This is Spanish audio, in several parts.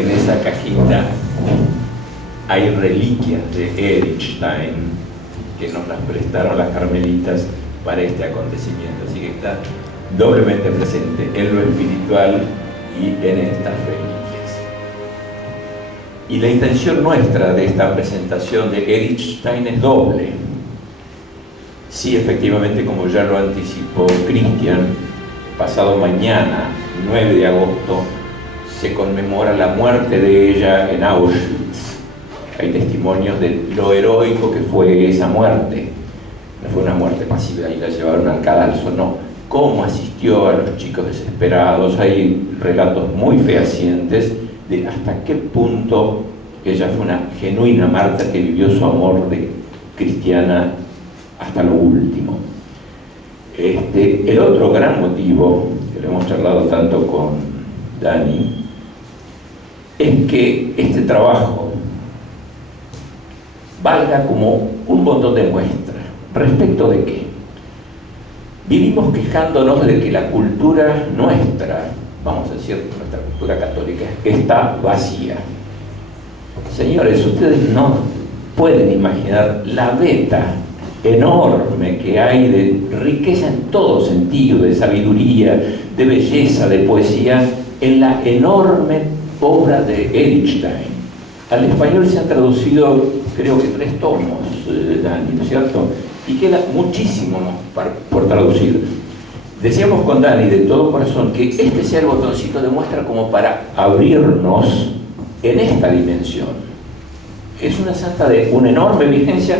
en esa cajita hay reliquias de Erich Stein que nos las prestaron las carmelitas para este acontecimiento, así que está doblemente presente en lo espiritual y en estas reliquias. Y la intención nuestra de esta presentación de Erich Stein es doble. Sí, efectivamente, como ya lo anticipó Cristian, pasado mañana, 9 de agosto, se conmemora la muerte de ella en Auschwitz. Hay testimonios de lo heroico que fue esa muerte. No fue una muerte pasiva y la llevaron al cadalso, no. Cómo asistió a los chicos desesperados. Hay relatos muy fehacientes de hasta qué punto ella fue una genuina mártir que vivió su amor de cristiana hasta lo último. El otro gran motivo, que lo hemos charlado tanto con Dani, es que este trabajo valga como un botón de muestra. ¿Respecto de qué? Vivimos quejándonos de que la cultura nuestra, vamos a decir, nuestra cultura católica, está vacía. Señores, ustedes no pueden imaginar la veta enorme que hay de riqueza en todo sentido, de sabiduría, de belleza, de poesía, en la enorme obra de Erich Stein. Al español se han traducido, creo que 3 tomos, Dani, ¿no es cierto? Y queda muchísimo por traducir. Decíamos con Dani de todo corazón que este sea el botoncito de muestra como para abrirnos en esta dimensión. Es una santa de una enorme vigencia,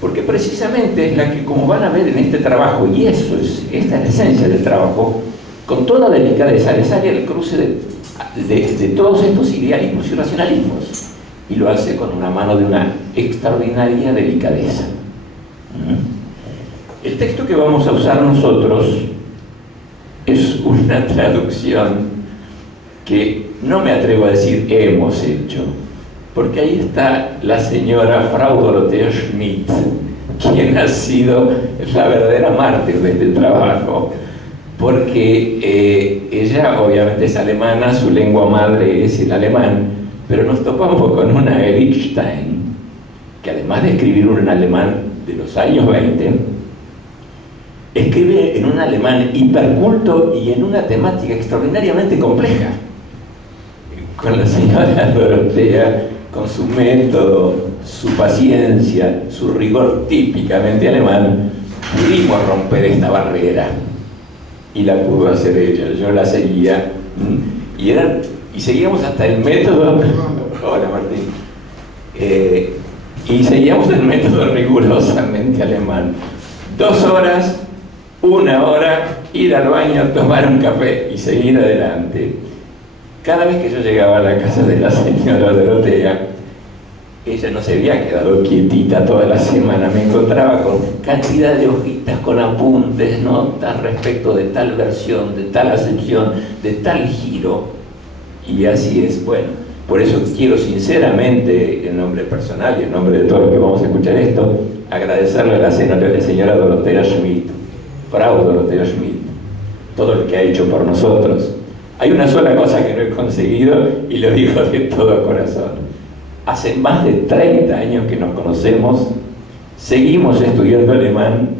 porque precisamente es la que, como van a ver en este trabajo, y esta es la esencia del trabajo, con toda delicadeza le sale el cruce de todos estos idealismos y racionalismos, y lo hace con una mano de una extraordinaria delicadeza. El texto que vamos a usar nosotros es una traducción que no me atrevo a decir hemos hecho, porque ahí está la señora Frau Dorothea Schmidt, quien ha sido la verdadera mártir de este trabajo, porque ella obviamente es alemana, su lengua madre es el alemán, pero nos topamos con una Erich Stein, que además de escribir un alemán de los años 20, escribe en un alemán hiperculto y en una temática extraordinariamente compleja. Con la señora Dorothea, con su método, su paciencia, su rigor típicamente alemán, pudimos romper esta barrera, y la pudo hacer ella. Yo la seguía, y seguíamos hasta el método. Hola, Martín. Y seguíamos el método rigurosamente alemán. 2 horas, 1 hora, ir al baño, tomar un café y seguir adelante. Cada vez que yo llegaba a la casa de la señora Dorothea, ella no se había quedado quietita toda la semana, me encontraba con cantidad de hojitas, con apuntes, notas respecto de tal versión, de tal acepción, de tal giro, y así es. Bueno, por eso quiero sinceramente, en nombre personal y en nombre de todos los que vamos a escuchar esto, agradecerle a la señora Dorothea Schmidt, Frau Dorothea Schmidt, todo lo que ha hecho por nosotros. Hay una sola cosa que no he conseguido, y lo digo de todo corazón. Hace más de 30 años que nos conocemos, seguimos estudiando alemán,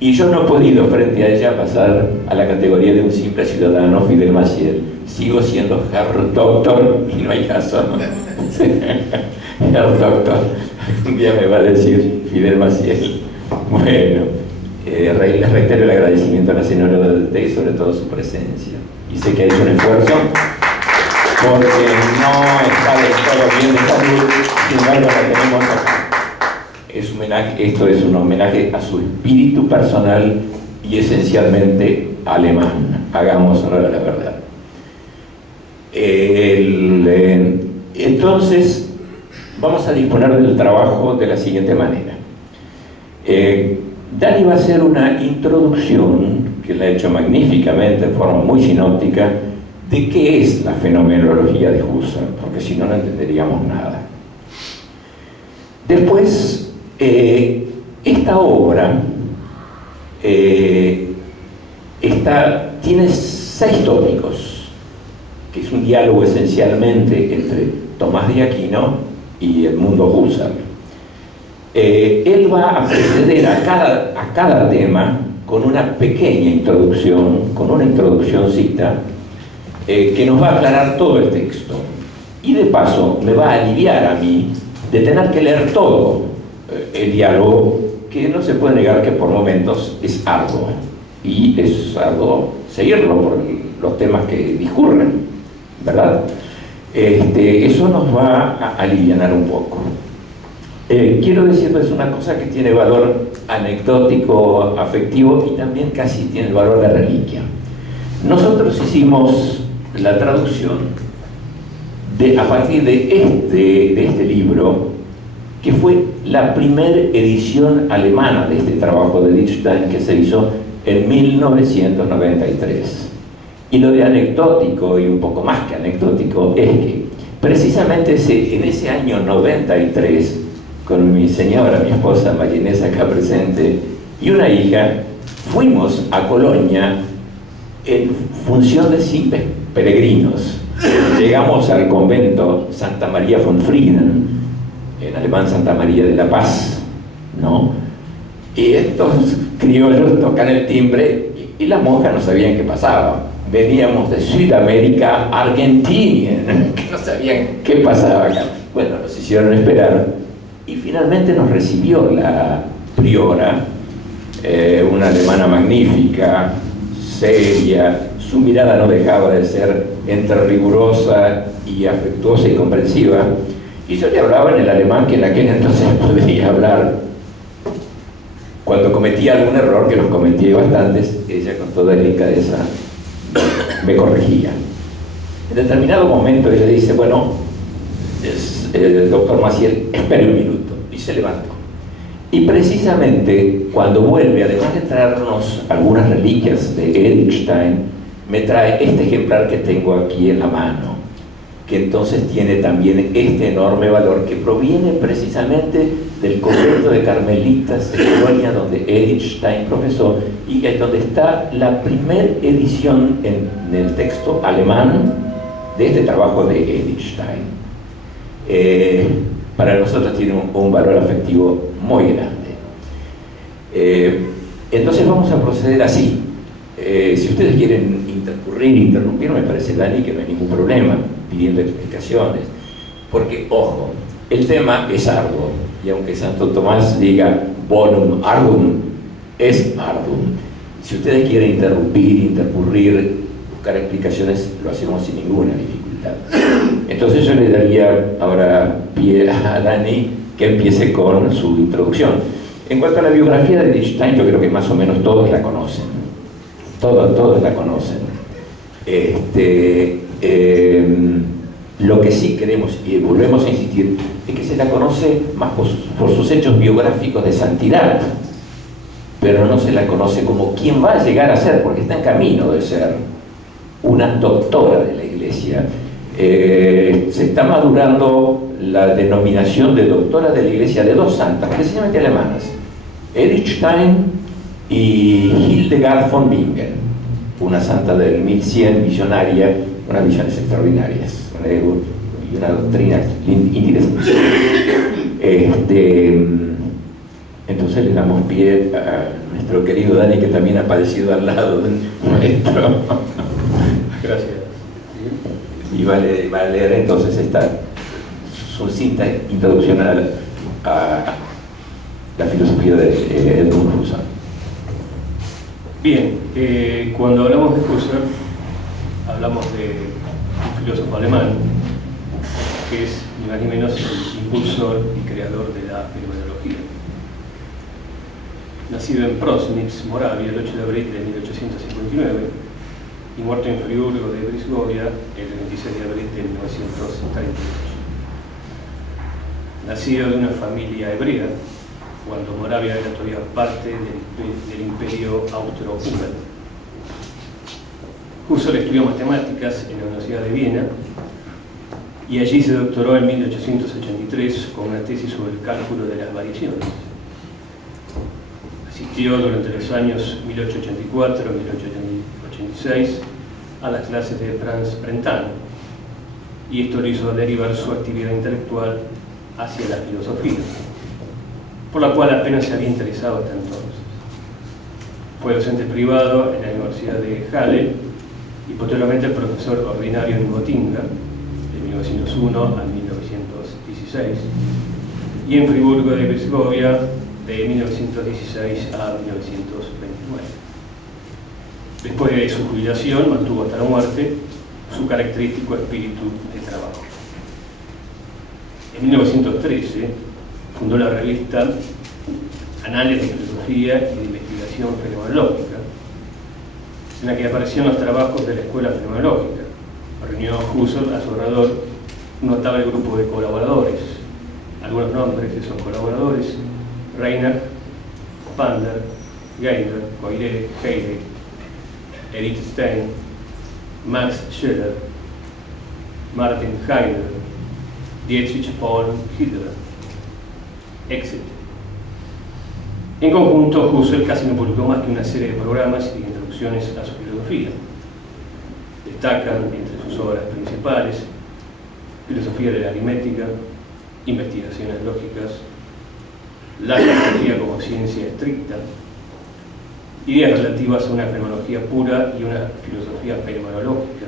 y yo no he podido frente a ella pasar a la categoría de un simple ciudadano Fidel Maciel. Sigo siendo Herr Doctor, y no hay caso, ¿no? Herr Doctor, un día me va a decir Fidel Maciel. Bueno, les reitero el agradecimiento a la señora Dorothea y sobre todo su presencia. Y sé que ha hecho un esfuerzo, porque no está del todo bien de salud, sin embargo la tenemos acá. Esto es un homenaje a su espíritu personal y esencialmente alemán. Hagamos honor a la verdad. Entonces, vamos a disponer del trabajo de la siguiente manera. Dani va a hacer una introducción, que la ha hecho magníficamente, en forma muy sinóptica, de qué es la fenomenología de Husserl, porque si no, no entenderíamos nada. Después, esta obra tiene 6 tópicos que es un diálogo esencialmente entre Tomás de Aquino y Edmundo Husserl. Él va a preceder a cada tema con una pequeña introducción, con una introduccióncita que nos va a aclarar todo el texto. Y de paso me va a aliviar a mí de tener que leer todo el diálogo, que no se puede negar que por momentos es arduo. Y es arduo seguirlo por los temas que discurren, ¿verdad? Eso nos va a alivianar un poco. Quiero decirles una cosa que tiene valor anecdótico, afectivo y también casi tiene el valor de reliquia. Nosotros hicimos la traducción a partir de este libro, que fue la primera edición alemana de este trabajo de Lichtenstein, que se hizo en 1993. Y lo de anecdótico, y un poco más que anecdótico, es que precisamente en ese año 93, con mi señora, mi esposa María Inés acá presente, y una hija, fuimos a Colonia en función de simples peregrinos. Llegamos al convento Santa María von Frieden, en alemán Santa María de la Paz, ¿no? Y estos criollos tocan el timbre y las monjas no sabían qué pasaba. Veníamos de Sudamérica, Argentina, que no sabían qué pasaba acá. Bueno, nos hicieron esperar y finalmente nos recibió la priora, una alemana magnífica, seria. Su mirada no dejaba de ser entre rigurosa y afectuosa y comprensiva, y yo le hablaba en el alemán que en aquel entonces podía hablar. Cuando cometía algún error, que los cometía bastantes, ella con toda delicadeza me corregía. En determinado momento ella dice, bueno, el doctor Maciel, espere un minuto, y se levantó. Y precisamente cuando vuelve, además de traernos algunas reliquias de Lichtenstein, me trae este ejemplar que tengo aquí en la mano, que entonces tiene también este enorme valor, que proviene precisamente del convento de Carmelitas de Colonia, donde Lichtenstein profesó, y es donde está la primera edición en el texto alemán de este trabajo de Lichtenstein. Para nosotros tiene un valor afectivo muy grande. Entonces vamos a proceder así. Si ustedes quieren interrumpir, me parece, Dani, que no hay ningún problema pidiendo explicaciones, porque, ojo, el tema es arduo, y aunque Santo Tomás diga bonum ardum, es ardum. Si ustedes quieren intercurrir, buscar explicaciones, lo hacemos sin ninguna dificultad. Entonces yo le daría ahora pie a Dani que empiece con su introducción. En cuanto a la biografía de Lichtenstein, yo creo que más o menos todos la conocen. Todos la conocen. Lo que sí queremos, y volvemos a insistir, es que se la conoce más por sus hechos biográficos de santidad, pero no se la conoce como quien va a llegar a ser, porque está en camino de ser una doctora de la Iglesia. Se está madurando la denominación de doctora de la Iglesia de dos santas, precisamente alemanas, Lichtenstein y Hildegard von Bingen, una santa del 1100, visionaria, unas visiones extraordinarias y una doctrina interesante. Entonces le damos pie a nuestro querido Dani, que también ha padecido al lado de nuestro. Gracias. Y va a leer entonces esta sucinta introducción a la filosofía de Edmund Husserl. Bien, cuando hablamos de Husserl, hablamos de un filósofo alemán, que es ni más ni menos el impulsor y creador de la fenomenología. Nacido en Prosnitz, Moravia, el 8 de abril de 1859, y muerto en Friburgo de Brisgovia el 26 de abril de 1938. Nacido de una familia hebrea, cuando Moravia era todavía parte del imperio austro-húngaro. Husserl estudió matemáticas en la Universidad de Viena y allí se doctoró en 1883 con una tesis sobre el cálculo de las variaciones. Asistió durante los años 1884 y 1886 a las clases de Franz Brentano, y esto lo hizo derivar su actividad intelectual hacia la filosofía, por la cual apenas se había interesado hasta entonces. Fue docente privado en la Universidad de Halle y posteriormente profesor ordinario en Gotinga de 1901 a 1916 y en Friburgo de Brisgovia de 1916 a 1929. Después de su jubilación mantuvo hasta la muerte su característico espíritu de trabajo. En 1913 fundó la revista Anales de Filosofía y de Investigación Fenomenológica, en la que aparecían los trabajos de la Escuela Fenomenológica. Reunió Husserl a su alrededor un notable grupo de colaboradores. Algunos nombres de esos colaboradores: Reiner, Pander, Geiner, Coiré, Heide, Edith Stein, Max Scheler, Martin Heidegger, Dietrich von Hitler, etc. En conjunto, Husserl casi no publicó más que una serie de programas y introducciones a su filosofía. Destacan entre sus obras principales Filosofía de la Aritmética, Investigaciones Lógicas, La Filosofía como Ciencia Estricta, Ideas relativas a una fenomenología pura y una filosofía fenomenológica,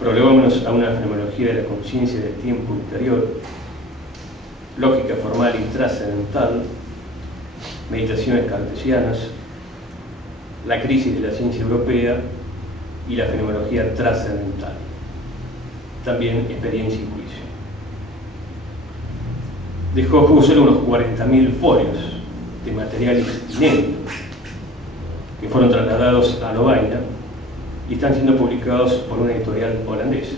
Prolegómenos a una fenomenología de la conciencia del tiempo interior, Lógica formal y trascendental, Meditaciones cartesianas, La crisis de la ciencia europea y la fenomenología trascendental. También Experiencia y juicio. Dejó Husserl unos 40.000 folios de materiales inéditos que fueron trasladados a Lovaina y están siendo publicados por una editorial holandesa.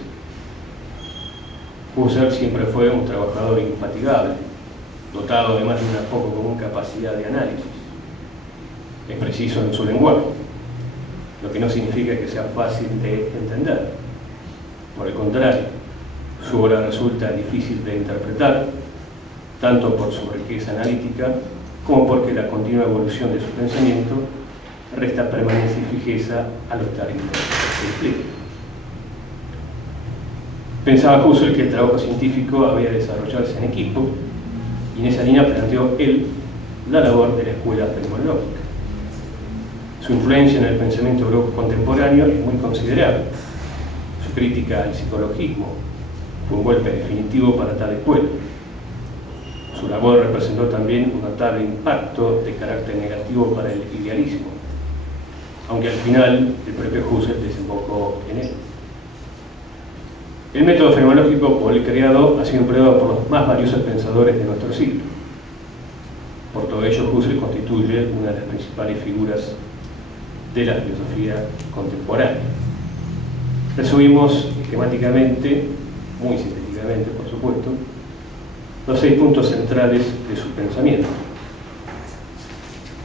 Husserl siempre fue un trabajador infatigable, dotado además de una poco común capacidad de análisis. Es preciso en su lenguaje, lo que no significa que sea fácil de entender. Por el contrario, su obra resulta difícil de interpretar, tanto por su riqueza analítica como porque la continua evolución de su pensamiento resta permanencia y fijeza a los términos que explica. Pensaba Husserl que el trabajo científico había de desarrollarse en equipo, y en esa línea planteó él la labor de la escuela fenomenológica. Su influencia en el pensamiento europeo contemporáneo es muy considerable. Su crítica al psicologismo fue un golpe definitivo para tal escuela. Su labor representó también un notable impacto de carácter negativo para el idealismo, aunque al final el propio Husserl desembocó en él. El método fenomenológico por él creado ha sido empleado por los más valiosos pensadores de nuestro siglo. Por todo ello, Husserl constituye una de las principales figuras de la filosofía contemporánea. Resumimos esquemáticamente, muy sintéticamente por supuesto, los 6 puntos centrales de su pensamiento.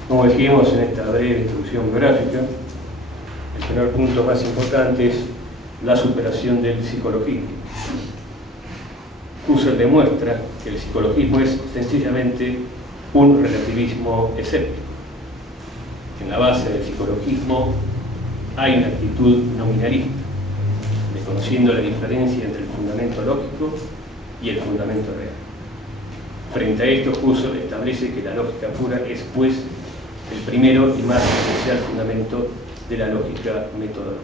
Como dijimos en esta breve introducción biográfica, el primer punto más importante es la superación del psicologismo. Husserl demuestra que el psicologismo es sencillamente un relativismo escéptico. En la base del psicologismo hay una actitud nominalista, desconociendo la diferencia entre el fundamento lógico y el fundamento real. Frente a esto, Husserl establece que la lógica pura es, pues, el primero y más esencial fundamento de la lógica metodológica.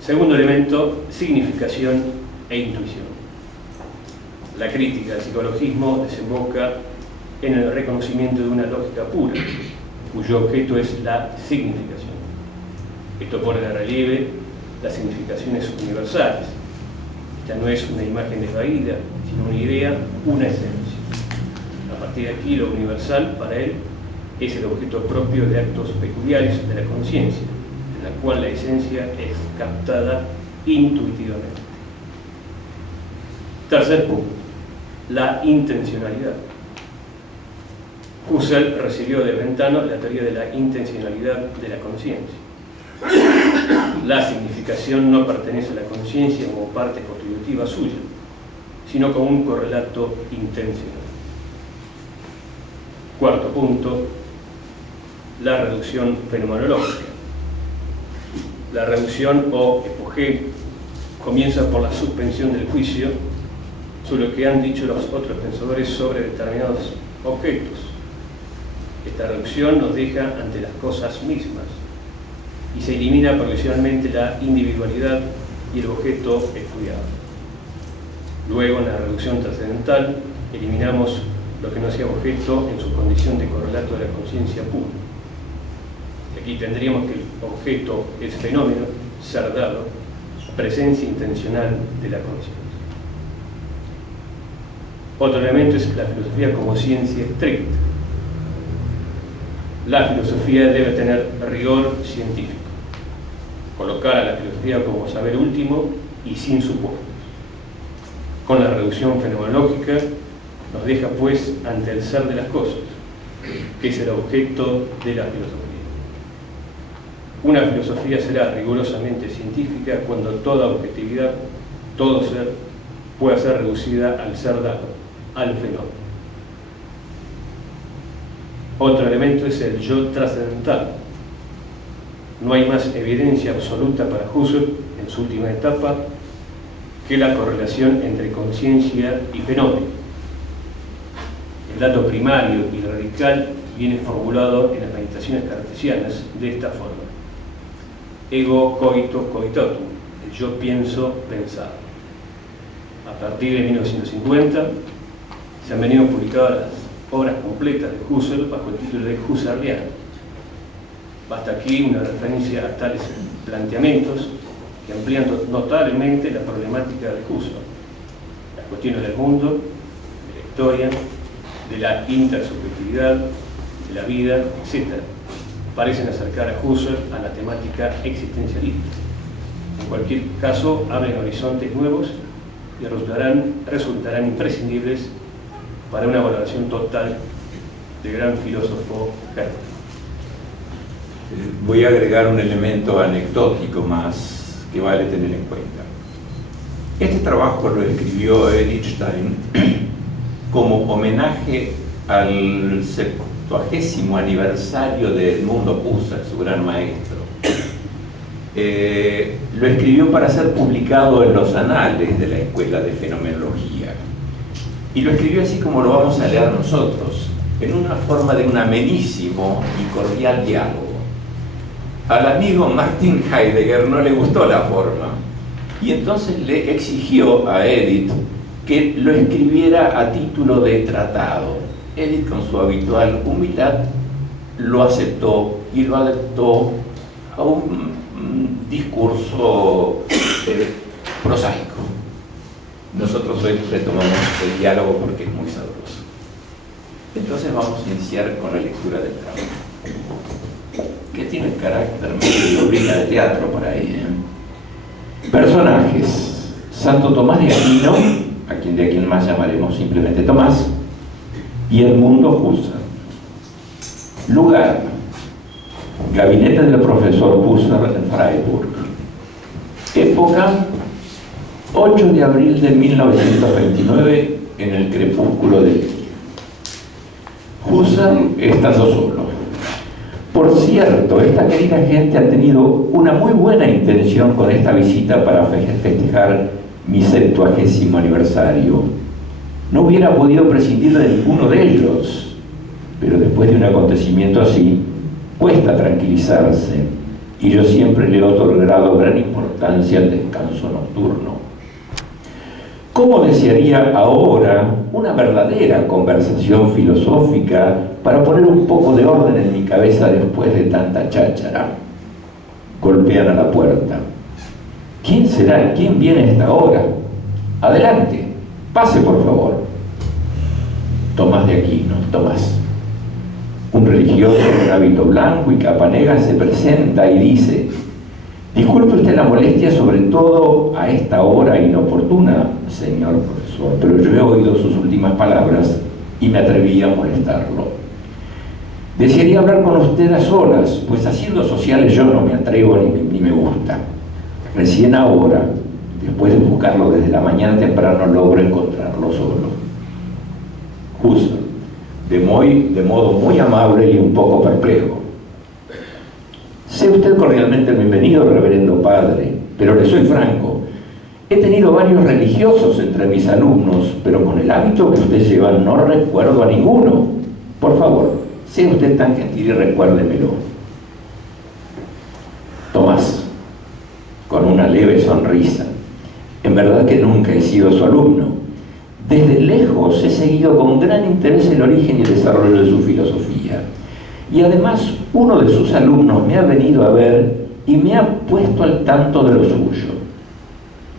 Segundo elemento, significación e intuición. La crítica al psicologismo desemboca en el reconocimiento de una lógica pura, cuyo objeto es la significación. Esto pone de relieve las significaciones universales. Esta no es una imagen desvaída, sino una idea, una esencia. A partir de aquí, lo universal para él es el objeto propio de actos peculiares de la conciencia, en la cual la esencia es captada intuitivamente. Tercer punto, la intencionalidad. Husserl recibió de Brentano la teoría de la intencionalidad de la conciencia. La significación no pertenece a la conciencia como parte constitutiva suya, sino como un correlato intencional. Cuarto punto, la reducción fenomenológica. La reducción o epogé comienza por la suspensión del juicio sobre lo que han dicho los otros pensadores sobre determinados objetos. Esta reducción nos deja ante las cosas mismas y se elimina progresivamente la individualidad y el objeto estudiado. Luego, en la reducción trascendental, eliminamos lo que no sea objeto en su condición de correlato de la conciencia pura. Aquí tendríamos que el objeto es fenómeno, ser dado, presencia intencional de la conciencia. Otro elemento es la filosofía como ciencia estricta. La filosofía debe tener rigor científico, colocar a la filosofía como saber último y sin supuestos. Con la reducción fenomenológica nos deja pues ante el ser de las cosas, que es el objeto de la filosofía. Una filosofía será rigurosamente científica cuando toda objetividad, todo ser, pueda ser reducida al ser dado, al fenómeno. Otro elemento es el yo trascendental. No hay más evidencia absoluta para Husserl en su última etapa que la correlación entre conciencia y fenómeno. El dato primario y radical viene formulado en las meditaciones cartesianas de esta forma: ego coito coitotum, el yo pienso pensar. A partir de 1950 se han venido publicadas las obras completas de Husserl bajo el título de Husserliano. Basta aquí una referencia a tales planteamientos que amplían notablemente la problemática de Husserl, las cuestiones del mundo, de la historia, de la intersubjetividad, de la vida, etc. Parecen acercar a Husserl a la temática existencialista. En cualquier caso, abren horizontes nuevos y resultarán imprescindibles para una valoración total del gran filósofo Herder. Voy a agregar un elemento anecdótico más que vale tener en cuenta. Este trabajo lo escribió Edith Stein como homenaje al 70º aniversario de Edmundo Husserl, su gran maestro. Lo escribió para ser publicado en los anales de la Escuela de Fenomenología. Y lo escribió así como lo vamos a leer nosotros, en una forma de un amenísimo y cordial diálogo. Al amigo Martin Heidegger no le gustó la forma, y entonces le exigió a Edith que lo escribiera a título de tratado. Edith, con su habitual humildad, lo aceptó y lo adaptó a un discurso prosaico. Nosotros hoy retomamos el diálogo porque es muy sabroso. Entonces vamos a iniciar con la lectura del trabajo, que tiene carácter medio de obra de teatro por ahí. Personajes: Santo Tomás de Aquino, de quien más llamaremos simplemente Tomás, y Edmundo Husserl. Lugar: gabinete del profesor Husserl en Freiburg. Época: 8 de abril de 1929, en el crepúsculo del día. Husserl estando solo. Por cierto, esta querida gente ha tenido una muy buena intención con esta visita para festejar mi 70º aniversario. No hubiera podido prescindir de ninguno de ellos, pero después de un acontecimiento así, cuesta tranquilizarse, y yo siempre le he otorgado gran importancia al descanso nocturno. ¿Cómo desearía ahora una verdadera conversación filosófica para poner un poco de orden en mi cabeza después de tanta cháchara? Golpean a la puerta. ¿Quién será? ¿Quién viene a esta hora? Adelante, pase por favor. Tomás de Aquino, Tomás. Un religioso con hábito blanco y capa negra se presenta y dice: disculpe usted la molestia, sobre todo a esta hora inoportuna, señor profesor, pero yo he oído sus últimas palabras y me atreví a molestarlo. Desearía hablar con usted a solas, pues haciendo sociales yo no me atrevo ni me gusta. Recién ahora, después de buscarlo desde la mañana temprano, logro encontrarlo solo. Husserl, de modo muy amable y un poco perplejo. Sea usted cordialmente bienvenido, reverendo padre, pero le soy franco. He tenido varios religiosos entre mis alumnos, pero con el hábito que usted lleva no recuerdo a ninguno. Por favor, sea usted tan gentil y recuérdemelo. Tomás, con una leve sonrisa. En verdad que nunca he sido su alumno. Desde lejos he seguido con gran interés el origen y el desarrollo de su filosofía. Y además, uno de sus alumnos me ha venido a ver y me ha puesto al tanto de lo suyo.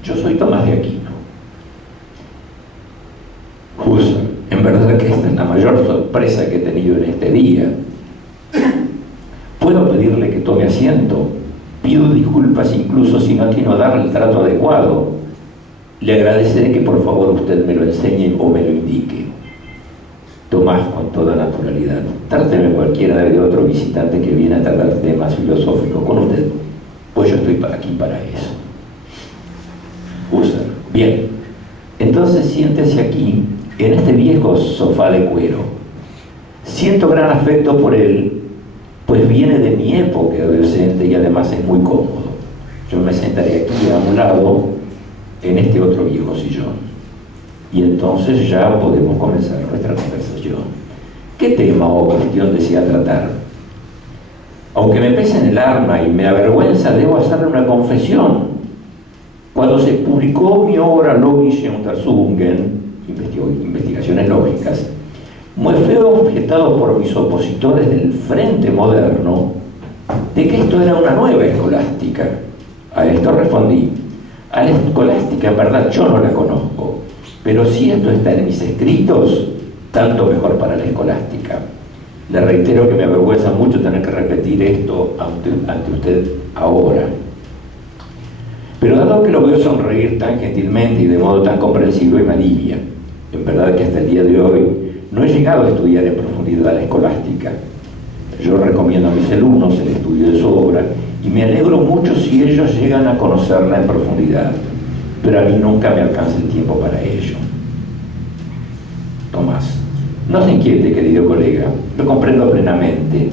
Yo soy Tomás de Aquino. Husserl, en verdad que esta es la mayor sorpresa que he tenido en este día. ¿Puedo pedirle que tome asiento? Pido disculpas incluso si no atino a darle el trato adecuado. Le agradeceré que por favor usted me lo enseñe o me lo indique. Tomás, con toda naturalidad, tráteme cualquiera de otro visitante que viene a tratar temas filosóficos con usted, pues yo estoy aquí para eso. Husserl, bien, entonces siéntese aquí, en este viejo sofá de cuero. Siento gran afecto por él, pues viene de mi época adolescente y además es muy cómodo. Yo me sentaré aquí a un lado, en este otro viejo sillón. Y entonces ya podemos comenzar nuestra conversación. ¿Qué tema o cuestión desea tratar? Aunque me pese en el alma y me avergüenza, debo hacerle una confesión. Cuando se publicó mi obra Logische Untersuchungen, Investigaciones Lógicas, me fue objetado por mis opositores del Frente Moderno de que esto era una nueva escolástica. A esto respondí: a la escolástica en verdad yo no la conozco, pero si esto está en mis escritos, tanto mejor para la escolástica. Le reitero que me avergüenza mucho tener que repetir esto ante usted ahora. Pero dado que lo veo sonreír tan gentilmente y de modo tan comprensivo, y me alivia. En verdad que hasta el día de hoy no he llegado a estudiar en profundidad la escolástica. Yo recomiendo a mis alumnos el estudio de su obra y me alegro mucho si ellos llegan a conocerla en profundidad, pero a mí nunca me alcanza el tiempo para ello. Tomás, no se inquiete, querido colega, lo comprendo plenamente,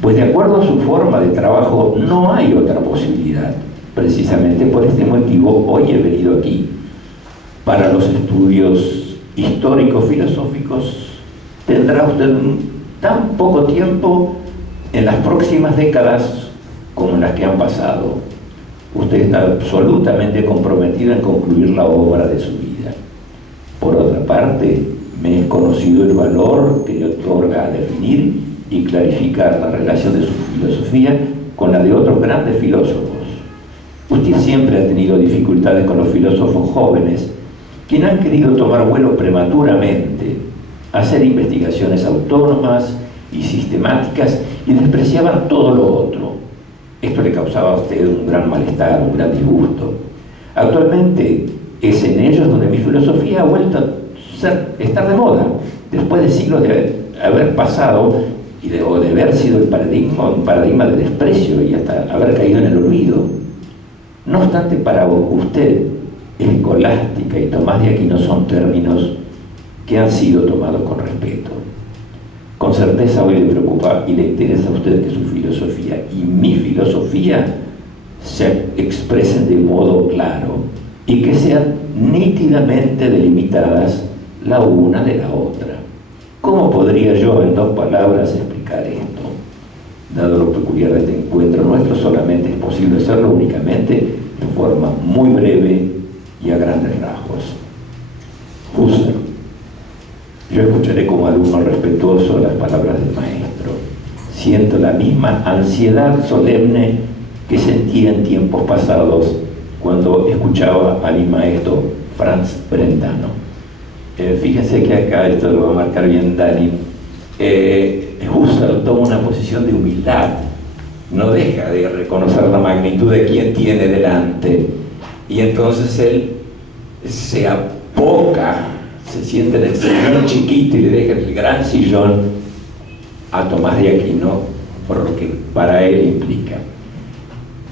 pues de acuerdo a su forma de trabajo no hay otra posibilidad. Precisamente por este motivo hoy he venido aquí. Para los estudios históricos filosóficos tendrá usted tan poco tiempo en las próximas décadas como en las que han pasado. Usted está absolutamente comprometido en concluir la obra de su vida. Por otra parte, me es conocido el valor que le otorga a definir y clarificar la relación de su filosofía con la de otros grandes filósofos. Usted siempre ha tenido dificultades con los filósofos jóvenes, quienes han querido tomar vuelo prematuramente, hacer investigaciones autónomas y sistemáticas y despreciaban todo lo otro. Esto le causaba a usted un gran malestar, un gran disgusto. Actualmente es en ellos donde mi filosofía ha vuelto a estar de moda, después de siglos de haber pasado o de haber sido un paradigma de desprecio y hasta haber caído en el olvido. No obstante, para usted, escolástica y Tomás de Aquino son términos que han sido tomados con respeto. Con certeza hoy le preocupa y le interesa a usted que su filosofía y mi filosofía se expresen de modo claro y que sean nítidamente delimitadas la una de la otra. ¿Cómo podría yo en 2 palabras explicar esto? Dado lo peculiar de este encuentro nuestro, solamente es posible hacerlo únicamente en forma muy breve y a grandes rasgos. Husserl. Yo escucharé como alumno respetuoso las palabras del maestro. Siento la misma ansiedad solemne que sentí en tiempos pasados cuando escuchaba a mi maestro Franz Brentano. Fíjense que acá, esto lo va a marcar bien Dani, Husserl toma una posición de humildad, no deja de reconocer la magnitud de quien tiene delante, y entonces él se apoca, se siente en el sillón chiquito y le deja el gran sillón a Tomás de Aquino por lo que para él implica.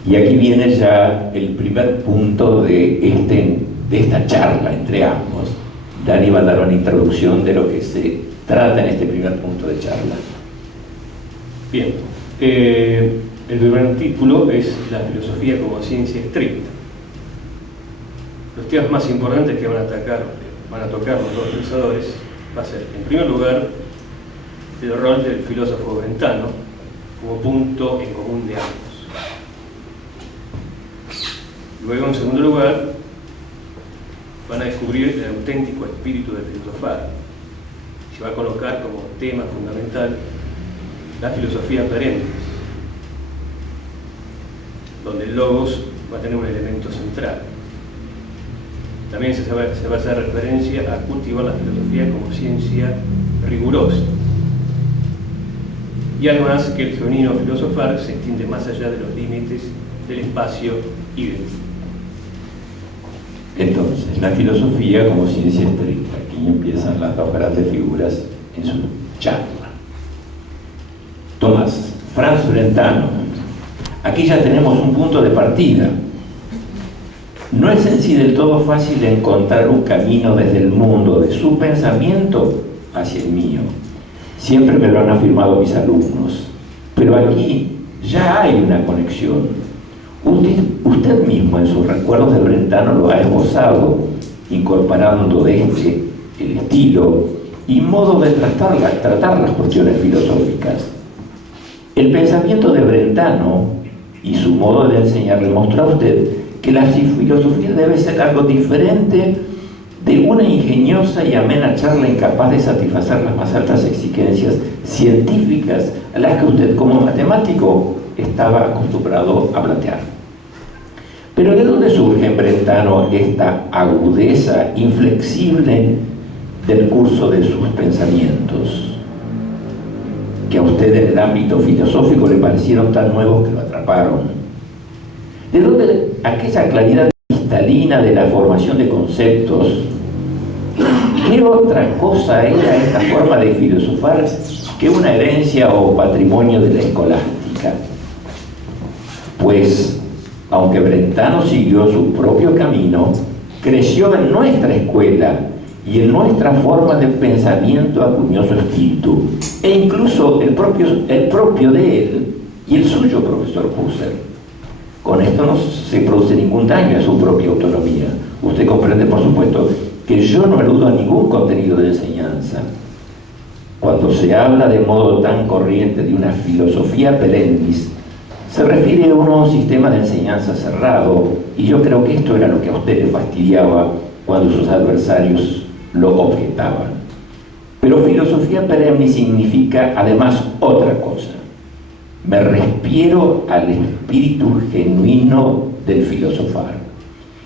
Y aquí viene ya el primer punto de esta charla entre ambos. Dani va a dar una introducción de lo que se trata en este primer punto de charla. Bien, El primer título es la filosofía como ciencia estricta. Los temas más importantes que van a tocar los dos pensadores va a ser, en primer lugar, el rol del filósofo brentano como punto en común de ambos. Luego, en segundo lugar, van a descubrir el auténtico espíritu del filosofar. Se va a colocar como tema fundamental la filosofía perenne, donde el logos va a tener un elemento central. También se va a hacer referencia a cultivar la filosofía como ciencia rigurosa. Y además que el genuino filosofar se extiende más allá de los límites del espacio y del tiempo. Entonces, la filosofía como ciencia estricta. Aquí empiezan las dos grandes figuras en su charla. Tomás, Franz Brentano. Aquí ya tenemos un punto de partida. No es en sí del todo fácil encontrar un camino desde el mundo de su pensamiento hacia el mío. Siempre me lo han afirmado mis alumnos. Pero aquí ya hay una conexión. Usted mismo en sus recuerdos de Brentano lo ha esbozado, incorporando el estilo y modo de tratar las cuestiones filosóficas. El pensamiento de Brentano y su modo de enseñar le mostró a usted que la filosofía debe ser algo diferente de una ingeniosa y amena charla incapaz de satisfacer las más altas exigencias científicas a las que usted como matemático estaba acostumbrado a plantear. Pero ¿de dónde surge en Brentano esta agudeza inflexible del curso de sus pensamientos, que a usted en el ámbito filosófico le parecieron tan nuevos que lo atraparon? ¿De dónde aquella claridad cristalina de la formación de conceptos? ¿Qué otra cosa era esta forma de filosofar que una herencia o patrimonio de la escolástica? Pues, aunque Brentano siguió su propio camino, creció en nuestra escuela y en nuestra forma de pensamiento acuñó su espíritu, e incluso el propio de él y el suyo, profesor Husserl. Con esto no se produce ningún daño a su propia autonomía. Usted comprende, por supuesto, que yo no eludo a ningún contenido de enseñanza. Cuando se habla de modo tan corriente de una filosofía perennis, se refiere a un sistema de enseñanza cerrado, y yo creo que esto era lo que a usted le fastidiaba cuando sus adversarios lo objetaban. Pero filosofía perenne significa además otra cosa. Me refiero al espíritu genuino del filosofar,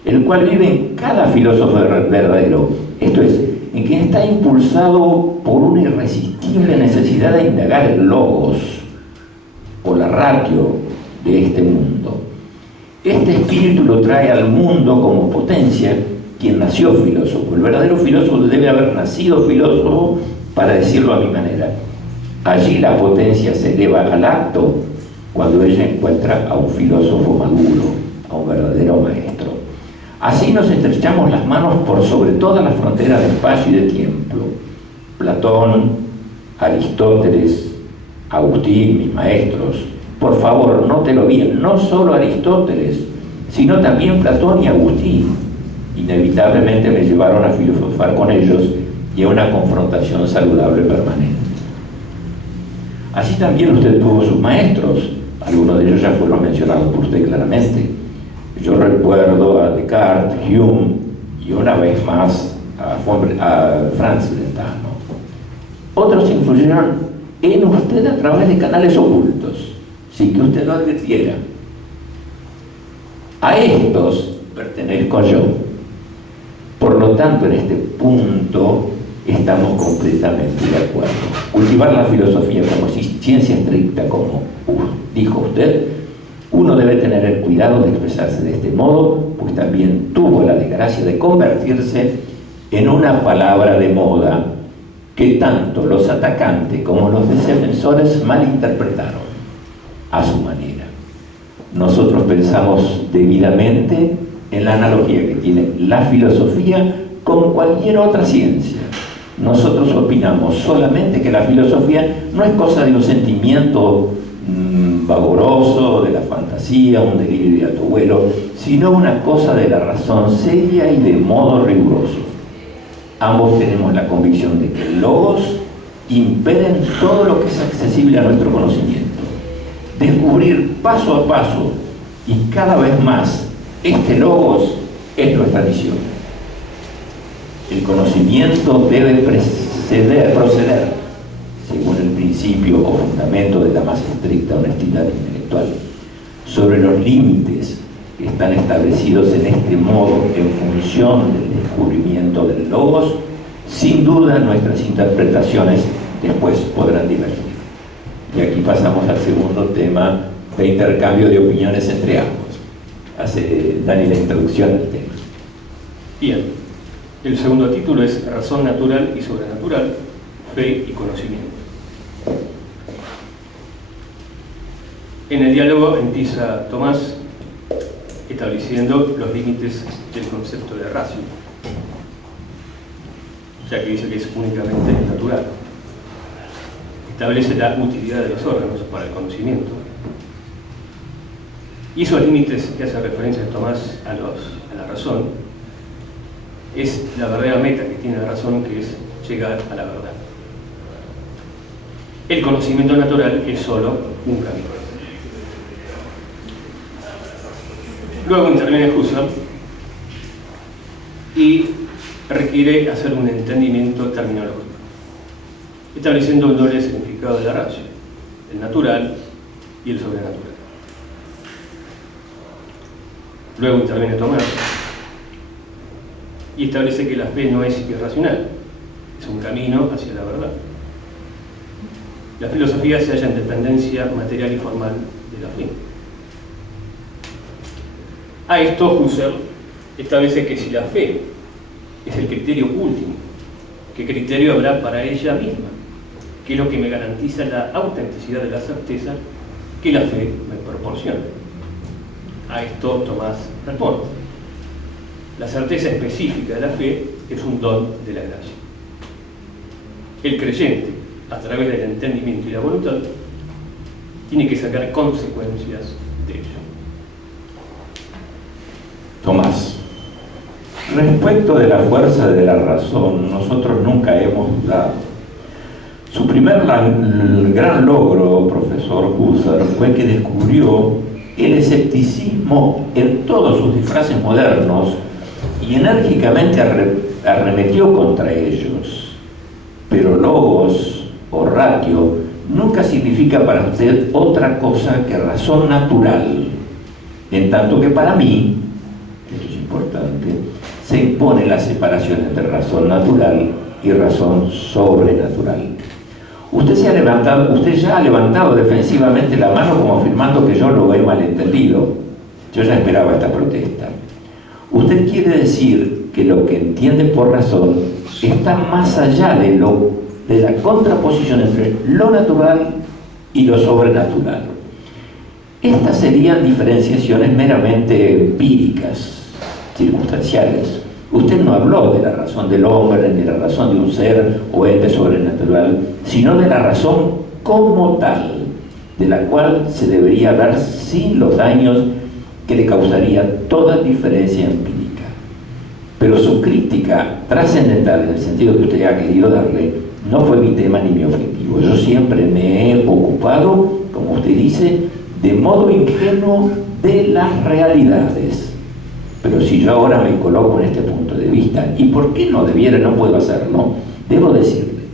el cual vive en cada filósofo verdadero, esto es, en quien está impulsado por una irresistible necesidad de indagar el logos o la ratio de este mundo. Este espíritu lo trae al mundo como potencia quien nació filósofo. El verdadero filósofo debe haber nacido filósofo, para decirlo a mi manera. Allí la potencia se eleva al acto cuando ella encuentra a un filósofo maduro, a un verdadero maestro. Así nos estrechamos las manos por sobre todas las fronteras de espacio y de tiempo. Platón, Aristóteles, Agustín, mis maestros. Por favor, nótelo bien, no solo Aristóteles, sino también Platón y Agustín. Inevitablemente me llevaron a filosofar con ellos y a una confrontación saludable permanente. Así también usted tuvo sus maestros, algunos de ellos ya fueron mencionados por usted claramente. Yo recuerdo a Descartes, Hume y una vez más a Franz Brentano. Otros influyeron en usted a través de canales ocultos, sin que usted lo advirtiera. A estos pertenezco yo. Por lo tanto, en este punto estamos completamente de acuerdo. Cultivar la filosofía como ciencia estricta, como dijo usted, uno debe tener el cuidado de expresarse de este modo, pues también tuvo la desgracia de convertirse en una palabra de moda que tanto los atacantes como los defensores malinterpretaron a su manera. Nosotros pensamos debidamente en la analogía que tiene la filosofía con cualquier otra ciencia. Nosotros opinamos solamente que la filosofía no es cosa de un sentimiento vagoroso, de la fantasía, un delirio de alto vuelo, sino una cosa de la razón seria y de modo riguroso. Ambos tenemos la convicción de que el logos impera en todo lo que es accesible a nuestro conocimiento. Descubrir paso a paso y cada vez más este logos es nuestra misión. El conocimiento debe proceder según el principio o fundamento de la más estricta honestidad intelectual, sobre los límites que están establecidos en este modo en función del descubrimiento del logos. Sin duda nuestras interpretaciones después podrán divergir. Y aquí pasamos al segundo tema de intercambio de opiniones entre ambos. Hace Dani la introducción al tema. Bien, el segundo título es Razón natural y sobrenatural, fe y conocimiento. En el diálogo empieza Tomás estableciendo los límites del concepto de ratio, ya que dice que es únicamente natural. Establece la utilidad de los órganos para el conocimiento. Y esos límites que hace referencia Tomás a la razón es la verdadera meta que tiene la razón, que es llegar a la verdad. El conocimiento natural es solo un camino. Luego interviene Husserl y requiere hacer un entendimiento terminológico, estableciendo el doble significado de la ratio, el natural y el sobrenatural. Luego interviene Tomás y establece que la fe no es irracional, es un camino hacia la verdad. La filosofía se halla en dependencia material y formal de la fe. A esto Husserl establece que si la fe es el criterio último, ¿qué criterio habrá para ella misma? ¿Qué es lo que me garantiza la autenticidad de la certeza que la fe me proporciona? A esto Tomás responde: la certeza específica de la fe es un don de la gracia. El creyente, a través del entendimiento y la voluntad, tiene que sacar consecuencias de ello. Tomás, respecto de la fuerza de la razón, nosotros nunca hemos dudado. Su primer gran logro, profesor Husserl, fue que descubrió el escepticismo en todos sus disfraces modernos y enérgicamente arremetió contra ellos. Pero logos o ratio nunca significa para usted otra cosa que razón natural, en tanto que para mí, esto es importante, se impone la separación entre razón natural y razón sobrenatural. Usted ya ha levantado defensivamente la mano como afirmando que yo lo he malentendido. Yo ya esperaba esta protesta. Usted quiere decir que lo que entiende por razón está más allá de la contraposición entre lo natural y lo sobrenatural. Estas serían diferenciaciones meramente empíricas, circunstanciales. Usted no habló de la razón del hombre, ni de la razón de un ser o ente sobrenatural, sino de la razón como tal, de la cual se debería hablar sin los daños que le causaría toda diferencia empírica. Pero su crítica trascendental, en el sentido que usted ha querido darle, no fue mi tema ni mi objetivo. Yo siempre me he ocupado, como usted dice, de modo ingenuo de las realidades. Pero si yo ahora me coloco en este punto de vista, ¿y por qué no puedo hacerlo? Debo decirle,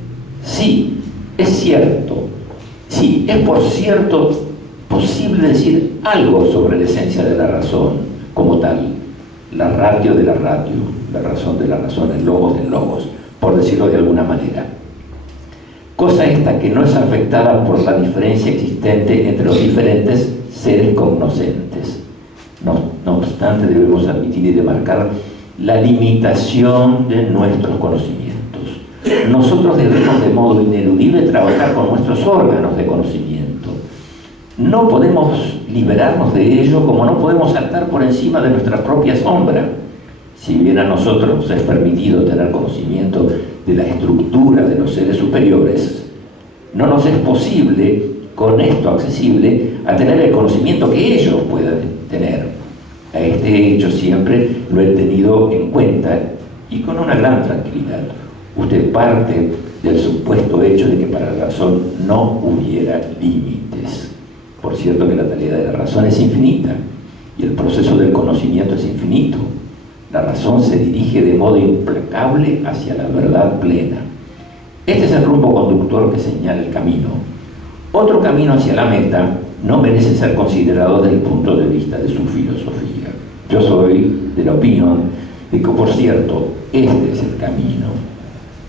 sí, es cierto, sí, es por cierto posible decir algo sobre la esencia de la razón como tal, la ratio de la ratio, la razón de la razón, el logos del logos, por decirlo de alguna manera. Cosa esta que no es afectada por la diferencia existente entre los diferentes seres cognoscentes. No obstante, debemos admitir y demarcar la limitación de nuestros conocimientos. Nosotros debemos de modo ineludible trabajar con nuestros órganos de conocimiento. No podemos liberarnos de ello como no podemos saltar por encima de nuestra propia sombra. Si bien a nosotros nos es permitido tener conocimiento de la estructura de los seres superiores, no nos es posible con esto accesible a tener el conocimiento que ellos puedan tener. A este hecho siempre lo he tenido en cuenta y con una gran tranquilidad. Usted parte del supuesto hecho de que para la razón no hubiera límites. Por cierto que la tarea de la razón es infinita y el proceso del conocimiento es infinito. La razón se dirige de modo implacable hacia la verdad plena. Este es el rumbo conductor que señala el camino. Otro camino hacia la meta no merece ser considerado desde el punto de vista de su filosofía. Yo soy de la opinión de que, por cierto, este es el camino.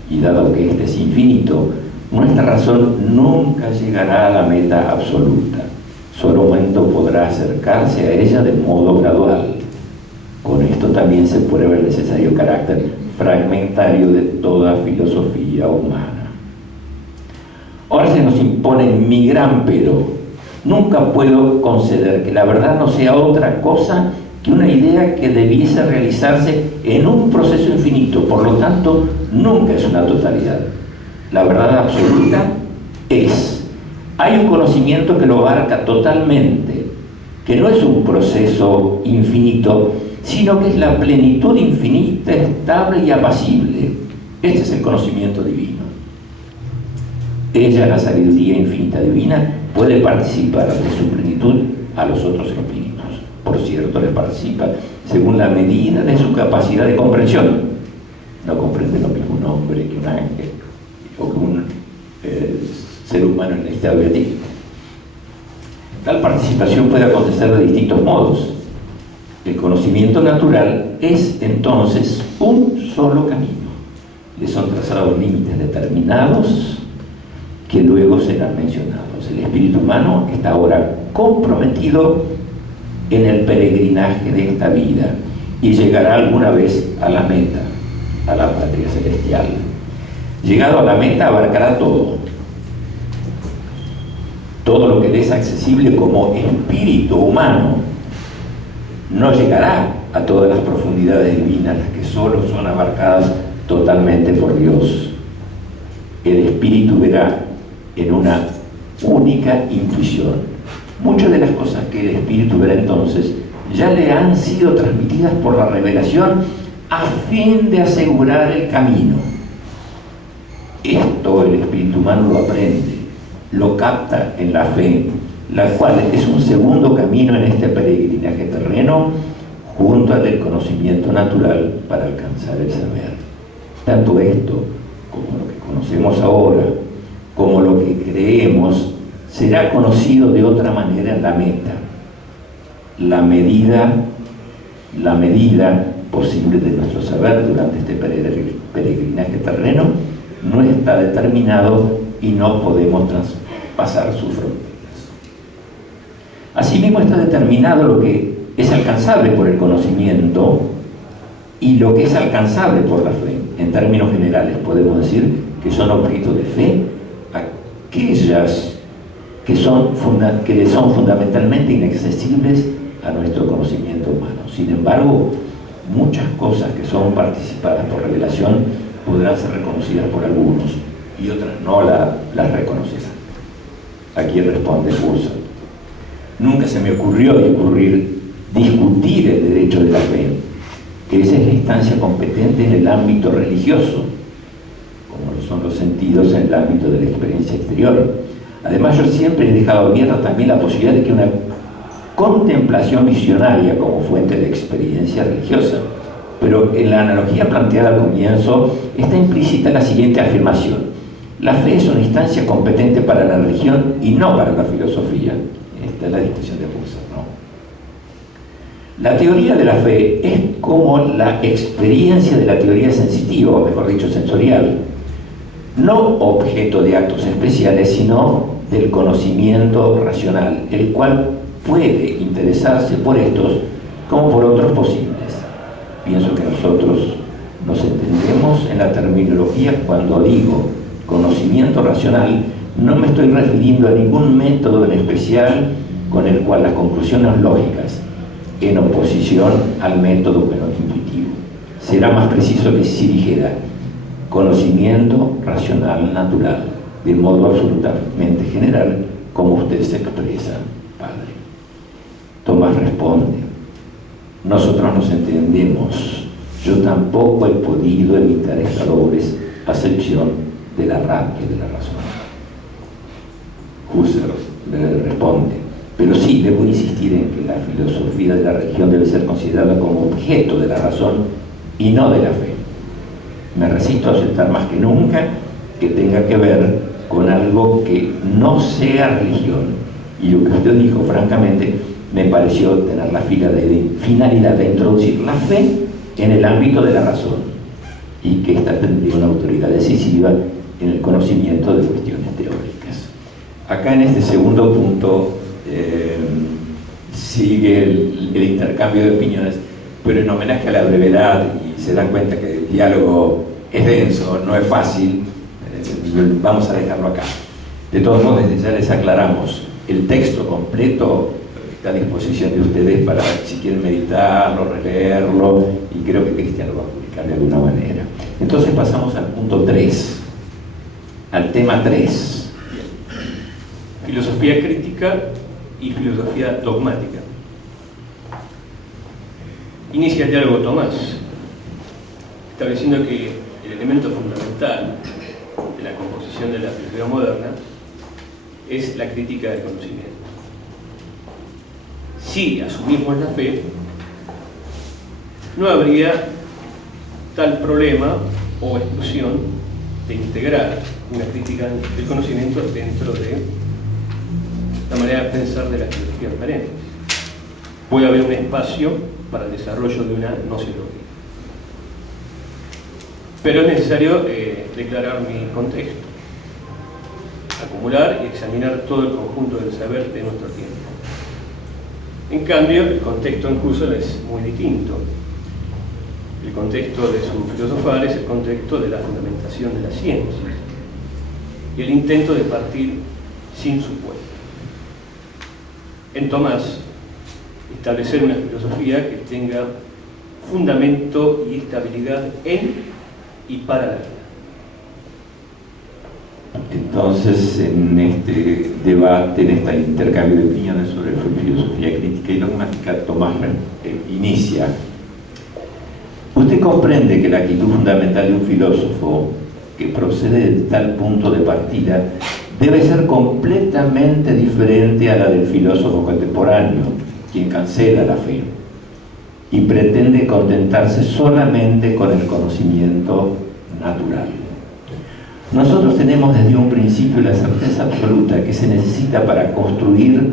Y dado que este es infinito, nuestra razón nunca llegará a la meta absoluta. Su argumento podrá acercarse a ella de modo gradual. Con esto también se prueba el necesario carácter fragmentario de toda filosofía humana. Ahora se nos impone mi gran pero. Nunca puedo conceder que la verdad no sea otra cosa que una idea que debiese realizarse en un proceso infinito, por lo tanto, nunca es una totalidad. La verdad absoluta es. Hay un conocimiento que lo abarca totalmente, que no es un proceso infinito, sino que es la plenitud infinita, estable y apacible. Este es el conocimiento divino. Ella, la sabiduría infinita divina, puede participar de su plenitud a los otros espíritus. Por cierto, les participa según la medida de su capacidad de comprensión. No comprende lo mismo un hombre que un ángel o que un ser humano en el estado beatífico. Tal participación puede acontecer de distintos modos. El conocimiento natural es entonces un solo camino. Le son trazados límites determinados que luego serán mencionados. El espíritu humano está ahora comprometido en el peregrinaje de esta vida y llegará alguna vez a la meta, a la patria celestial. Llegado a la meta abarcará todo lo que le es accesible como espíritu humano. No llegará a todas las profundidades divinas, las que solo son abarcadas totalmente por Dios. El espíritu verá en una única intuición. Muchas de las cosas que el espíritu verá entonces ya le han sido transmitidas por la revelación a fin de asegurar el camino. Esto el espíritu humano lo aprende, lo capta en la fe, la cual es un segundo camino en este peregrinaje terreno junto al del conocimiento natural para alcanzar el saber. Tanto esto como lo que conocemos ahora, como lo que creemos, será conocido de otra manera en la meta. La medida posible de nuestro saber durante este peregrinaje terreno no está determinado y no podemos traspasar sus fronteras. Asimismo está determinado lo que es alcanzable por el conocimiento y lo que es alcanzable por la fe. En términos generales podemos decir que son objetos de fe aquellas que le son fundamentalmente inaccesibles a nuestro conocimiento humano. Sin embargo, muchas cosas que son participadas por revelación podrán ser reconocidas por algunos y otras no las reconocerán. Aquí responde Husserl. Nunca se me ocurrió discutir el derecho de la fe. Esa es la instancia competente en el ámbito religioso, como lo son los sentidos en el ámbito de la experiencia exterior. Además, yo siempre he dejado abierta también la posibilidad de que una contemplación visionaria como fuente de experiencia religiosa. Pero en la analogía planteada al comienzo está implícita la siguiente afirmación: la fe es una instancia competente para la religión y no para la filosofía. Esta es la discusión de Husserl, ¿no? La teoría de la fe es como la experiencia de la teoría sensitiva, o mejor dicho, sensorial, no objeto de actos especiales, sino del conocimiento racional, el cual puede interesarse por estos como por otros posibles. Pienso que nosotros nos entendemos en la terminología cuando digo conocimiento racional. No me estoy refiriendo a ningún método en especial con el cual las conclusiones lógicas, en oposición al método menos intuitivo. Será más preciso que si dijera conocimiento racional natural, de modo absolutamente general, como usted se expresa, padre. Tomás responde: nosotros nos entendemos. Yo tampoco he podido evitar esta doble acepción de la rabia y de la razón. Husserl le responde: pero sí, debo insistir en que la filosofía de la religión debe ser considerada como objeto de la razón y no de la fe. Me resisto a aceptar más que nunca que tenga que ver con algo que no sea religión. Y lo que usted dijo, francamente, me pareció tener la finalidad de introducir la fe en el ámbito de la razón, y que ésta tendría una autoridad decisiva en el conocimiento de cuestiones teóricas. Acá en este segundo punto sigue el intercambio de opiniones, pero en homenaje a la brevedad, y se dan cuenta que el diálogo es denso, no es fácil, vamos a dejarlo acá. De todos modos, desde ya les aclaramos, el texto completo está a disposición de ustedes para, si quieren meditarlo, releerlo, y creo que Cristian lo va a publicar de alguna manera. Entonces pasamos al punto 3, al tema 3. Filosofía crítica y filosofía dogmática. Inicia el diálogo Tomás, estableciendo que el elemento fundamental de la composición de la filosofía moderna es la crítica del conocimiento. Si asumimos la fe, no habría tal problema o exclusión de integrar una crítica del conocimiento dentro de la manera de pensar de la filosofía perenne. Puede haber un espacio para el desarrollo de una gnoseología. Pero es necesario declarar mi contexto, acumular y examinar todo el conjunto del saber de nuestro tiempo. En cambio, el contexto en Husserl es muy distinto. El contexto de su filosofar es el contexto de la fundamentación de la ciencia y el intento de partir sin supuesto. En Tomás, establecer una filosofía que tenga fundamento y estabilidad en y para la vida. Entonces, en este debate, en este intercambio de opiniones sobre filosofía crítica y dogmática, Tomás inicia: usted comprende que la actitud fundamental de un filósofo que procede de tal punto de partida debe ser completamente diferente a la del filósofo contemporáneo, quien cancela la fe y pretende contentarse solamente con el conocimiento natural. Nosotros tenemos desde un principio la certeza absoluta que se necesita para construir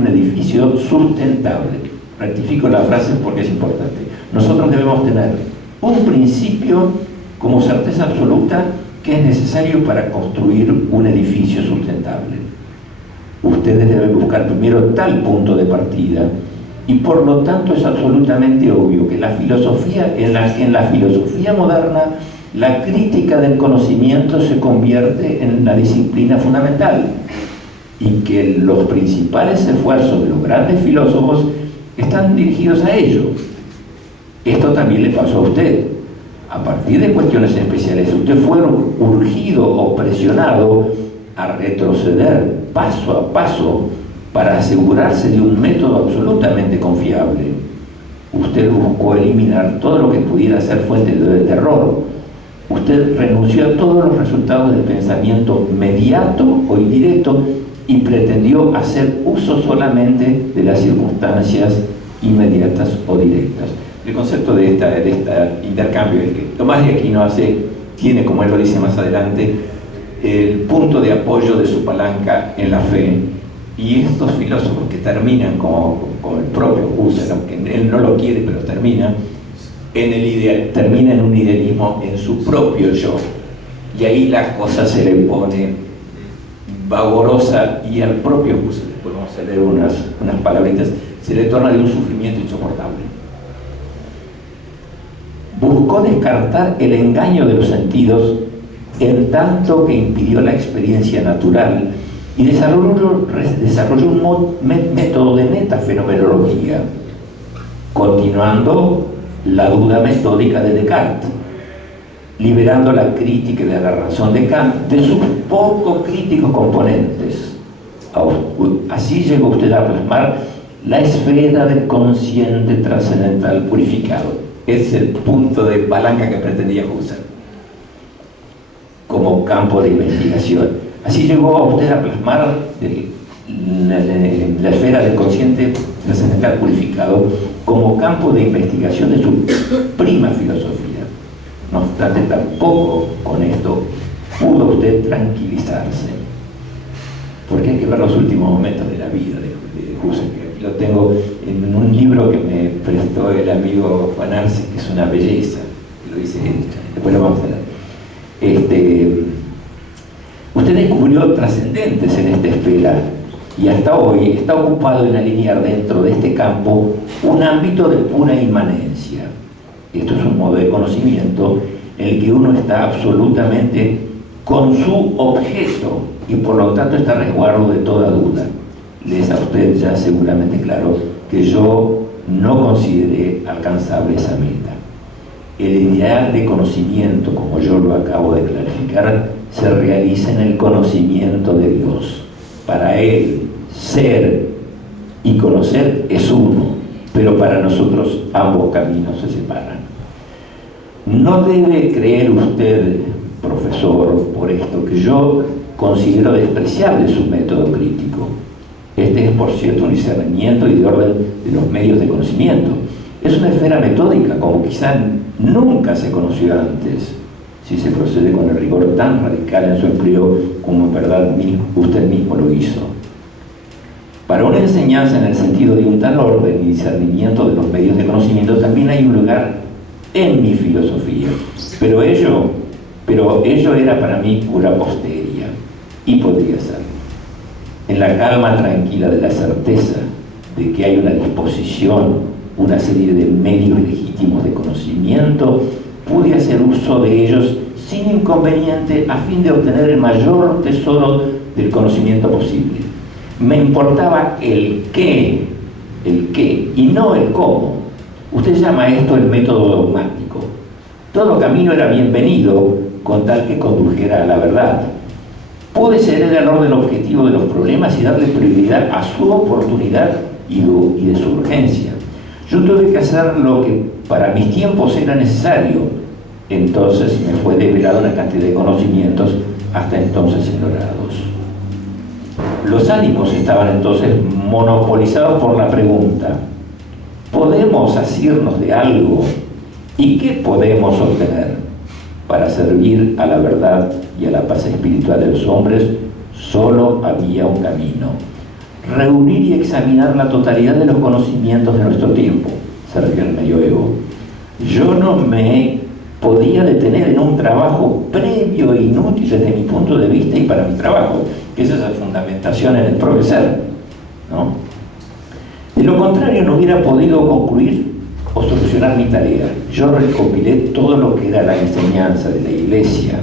un edificio sustentable. Rectifico la frase porque es importante. Nosotros debemos tener un principio como certeza absoluta que es necesario para construir un edificio sustentable. Ustedes deben buscar primero tal punto de partida, y por lo tanto es absolutamente obvio que en la filosofía moderna la crítica del conocimiento se convierte en la disciplina fundamental, y que los principales esfuerzos de los grandes filósofos están dirigidos a ello. Esto también le pasó a usted. A partir de cuestiones especiales, usted fue urgido o presionado a retroceder paso a paso para asegurarse de un método absolutamente confiable. Usted buscó eliminar todo lo que pudiera ser fuente de error. Usted renunció a todos los resultados del pensamiento mediato o indirecto y pretendió hacer uso solamente de las circunstancias inmediatas o directas. El concepto de este intercambio es que Tomás de Aquino tiene, como él lo dice más adelante, el punto de apoyo de su palanca en la fe, y estos filósofos que terminan como el propio Husserl, aunque él no lo quiere, pero termina en un idealismo en su propio yo, y ahí la cosa se le pone vagorosa, y al propio Husserl, después vamos a leer unas palabritas, se le torna de un sufrimiento insoportable. Buscó descartar el engaño de los sentidos en tanto que impidió la experiencia natural, y desarrolló un método de metafenomenología, continuando la duda metódica de Descartes. liberando la crítica de la razón de Kant de sus poco críticos componentes. Así llegó usted a plasmar la esfera del consciente trascendental purificado. Es el punto de palanca que pretendía Husserl como campo de investigación. Así llegó usted a plasmar la esfera del consciente trascendental purificado como campo de investigación de su prima filosofía. No obstante, tampoco con esto pudo usted tranquilizarse, porque hay que ver los últimos momentos de la vida de Husserl, que lo tengo en un libro que me prestó el amigo Juan Arce, que es una belleza, lo dice él, después lo vamos a leer. Usted descubrió trascendentes en esta esfera y hasta hoy está ocupado en alinear dentro de este campo un ámbito de pura inmanencia. Esto es un modo de conocimiento en el que uno está absolutamente con su objeto y por lo tanto está a resguardo de toda duda. Le es a usted ya seguramente claro que yo no consideré alcanzable esa meta. El ideal de conocimiento, como yo lo acabo de clarificar, se realiza en el conocimiento de Dios. Para Él, ser y conocer es uno, pero para nosotros ambos caminos se separan. No debe creer usted, profesor, por esto, que yo considero despreciable su método crítico. Este es, por cierto, un discernimiento y de orden de los medios de conocimiento. Es una esfera metódica, como quizá nunca se conoció antes, si se procede con el rigor tan radical en su empleo como en verdad usted mismo lo hizo. Para una enseñanza en el sentido de un tal orden y discernimiento de los medios de conocimiento también hay un lugar en mi filosofía, pero ello era para mí pura postería, y podría ser. En la calma tranquila de la certeza de que hay una disposición, una serie de medios legítimos de conocimiento, pude hacer uso de ellos sin inconveniente a fin de obtener el mayor tesoro del conocimiento posible. Me importaba el qué y no el cómo. Usted llama esto el método dogmático. Todo camino era bienvenido con tal que condujera a la verdad. Pude ceder al orden objetivo de los problemas y darle prioridad a su oportunidad y de su urgencia. Yo tuve que hacer lo que para mis tiempos era necesario. Entonces me fue develada una cantidad de conocimientos hasta entonces ignorados. Los ánimos estaban entonces monopolizados por la pregunta: ¿podemos asirnos de algo? ¿Y qué podemos obtener? Para servir a la verdad y a la paz espiritual de los hombres, solo había un camino: reunir y examinar la totalidad de los conocimientos de nuestro tiempo. Se refiere al medioevo. Yo no me podía detener en un trabajo previo e inútil desde mi punto de vista y para mi trabajo, que es esa fundamentación en el propio ser, ¿no? De lo contrario, no hubiera podido concluir o solucionar mi tarea. Yo recopilé todo lo que era la enseñanza de la Iglesia,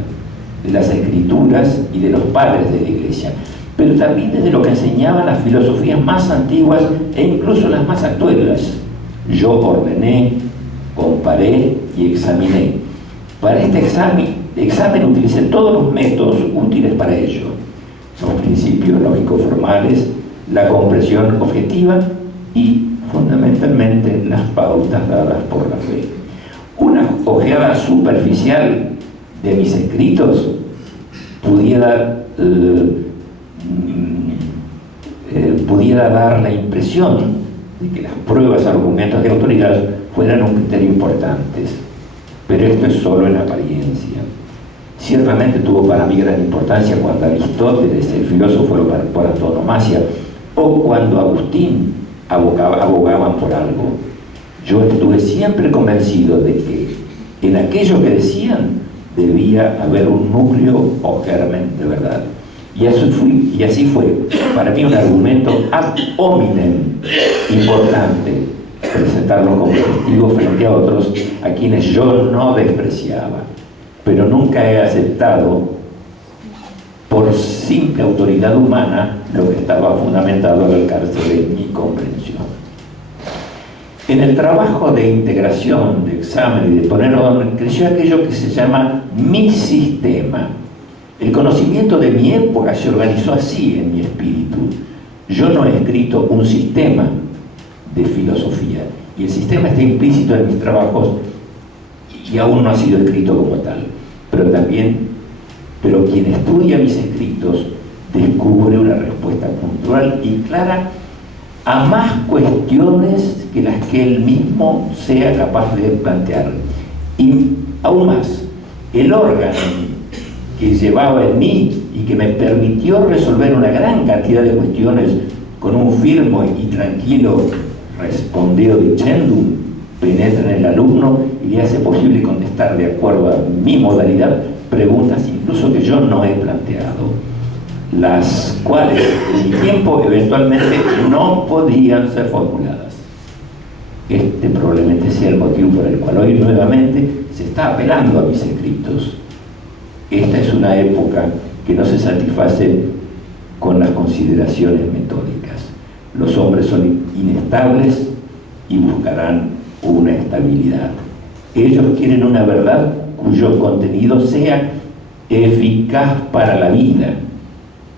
de las Escrituras y de los padres de la Iglesia, pero también desde lo que enseñaban las filosofías más antiguas e incluso las más actuales. Yo ordené, comparé y examiné. Para este examen utilicé todos los métodos útiles para ello: los principios lógicos formales, la comprensión objetiva y, fundamentalmente, las pautas dadas por la fe. Una ojeada superficial de mis escritos pudiera dar la impresión de que las pruebas, argumentos de autoridad fueran un criterio importantes, pero esto es solo en apariencia. Ciertamente tuvo para mí gran importancia cuando Aristóteles, el filósofo por antonomasia, o cuando Agustín abogaban por algo. Yo estuve siempre convencido de que en aquello que decían debía haber un núcleo o germen de verdad. Y así fue para mí un argumento ad hominem importante, presentarlo como testigo frente a otros a quienes yo no despreciaba, pero nunca he aceptado por simple autoridad humana lo que estaba fundamentado al alcance de mi comprensión. En el trabajo de integración, de examen y de poner orden, creció aquello que se llama mi sistema. El conocimiento de mi época se organizó así en mi espíritu. Yo no he escrito un sistema de filosofía, y el sistema está implícito en mis trabajos y aún no ha sido escrito como tal. Pero quien estudia mis escritos descubre una respuesta puntual y clara a más cuestiones que las que él mismo sea capaz de plantear. Y aún más, el órgano que llevaba en mí y que me permitió resolver una gran cantidad de cuestiones con un firme y tranquilo respondeo dicendum, penetra en el alumno y le hace posible contestar de acuerdo a mi modalidad preguntas incluso que yo no he planteado, las cuales en mi tiempo eventualmente no podían ser formuladas. Este probablemente sea el motivo por el cual hoy nuevamente se está apelando a mis escritos. Esta es una época que no se satisface con las consideraciones metódicas. Los hombres son inestables y buscarán una estabilidad. Ellos quieren una verdad cuyo contenido sea eficaz para la vida.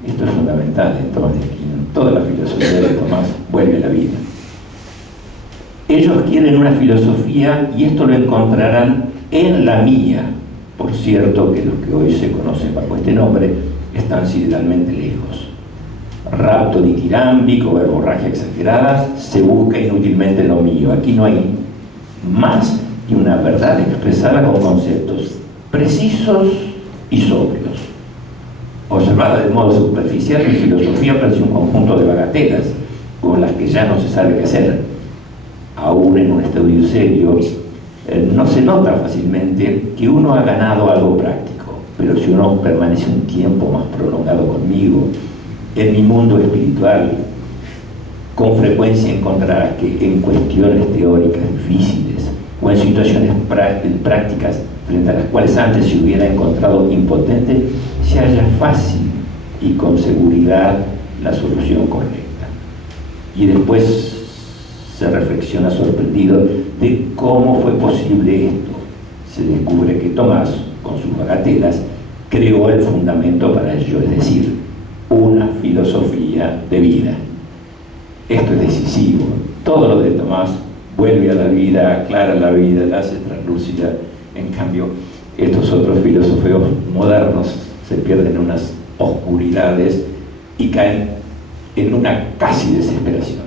Esto es fundamental en Tomás de Aquino. Toda la filosofía de Tomás vuelve a la vida. Ellos quieren una filosofía y esto lo encontrarán en la mía. Por cierto que los que hoy se conocen bajo este nombre están sideralmente lejos. Rapto ditirámbico, verborragia exagerada, se busca inútilmente lo mío. Aquí no hay más que una verdad expresada con conceptos precisos y sobrios. Observada de modo superficial, mi filosofía parece un conjunto de bagatelas con las que ya no se sabe qué hacer. Aún en un estudio serio, no se nota fácilmente que uno ha ganado algo práctico, pero si uno permanece un tiempo más prolongado conmigo, en mi mundo espiritual, con frecuencia encontrará que en cuestiones teóricas difíciles o en situaciones prácticas frente a las cuales antes se hubiera encontrado impotente, se halla fácil y con seguridad la solución correcta. Y después se reflexiona sorprendido de cómo fue posible esto. Se descubre que Tomás, con sus bagatelas, creó el fundamento para ello, es decir, una filosofía de vida. Esto es decisivo. Todo lo de Tomás vuelve a la vida, aclara la vida, la hace translúcida. En cambio, estos otros filósofos modernos se pierden en unas oscuridades y caen en una casi desesperación.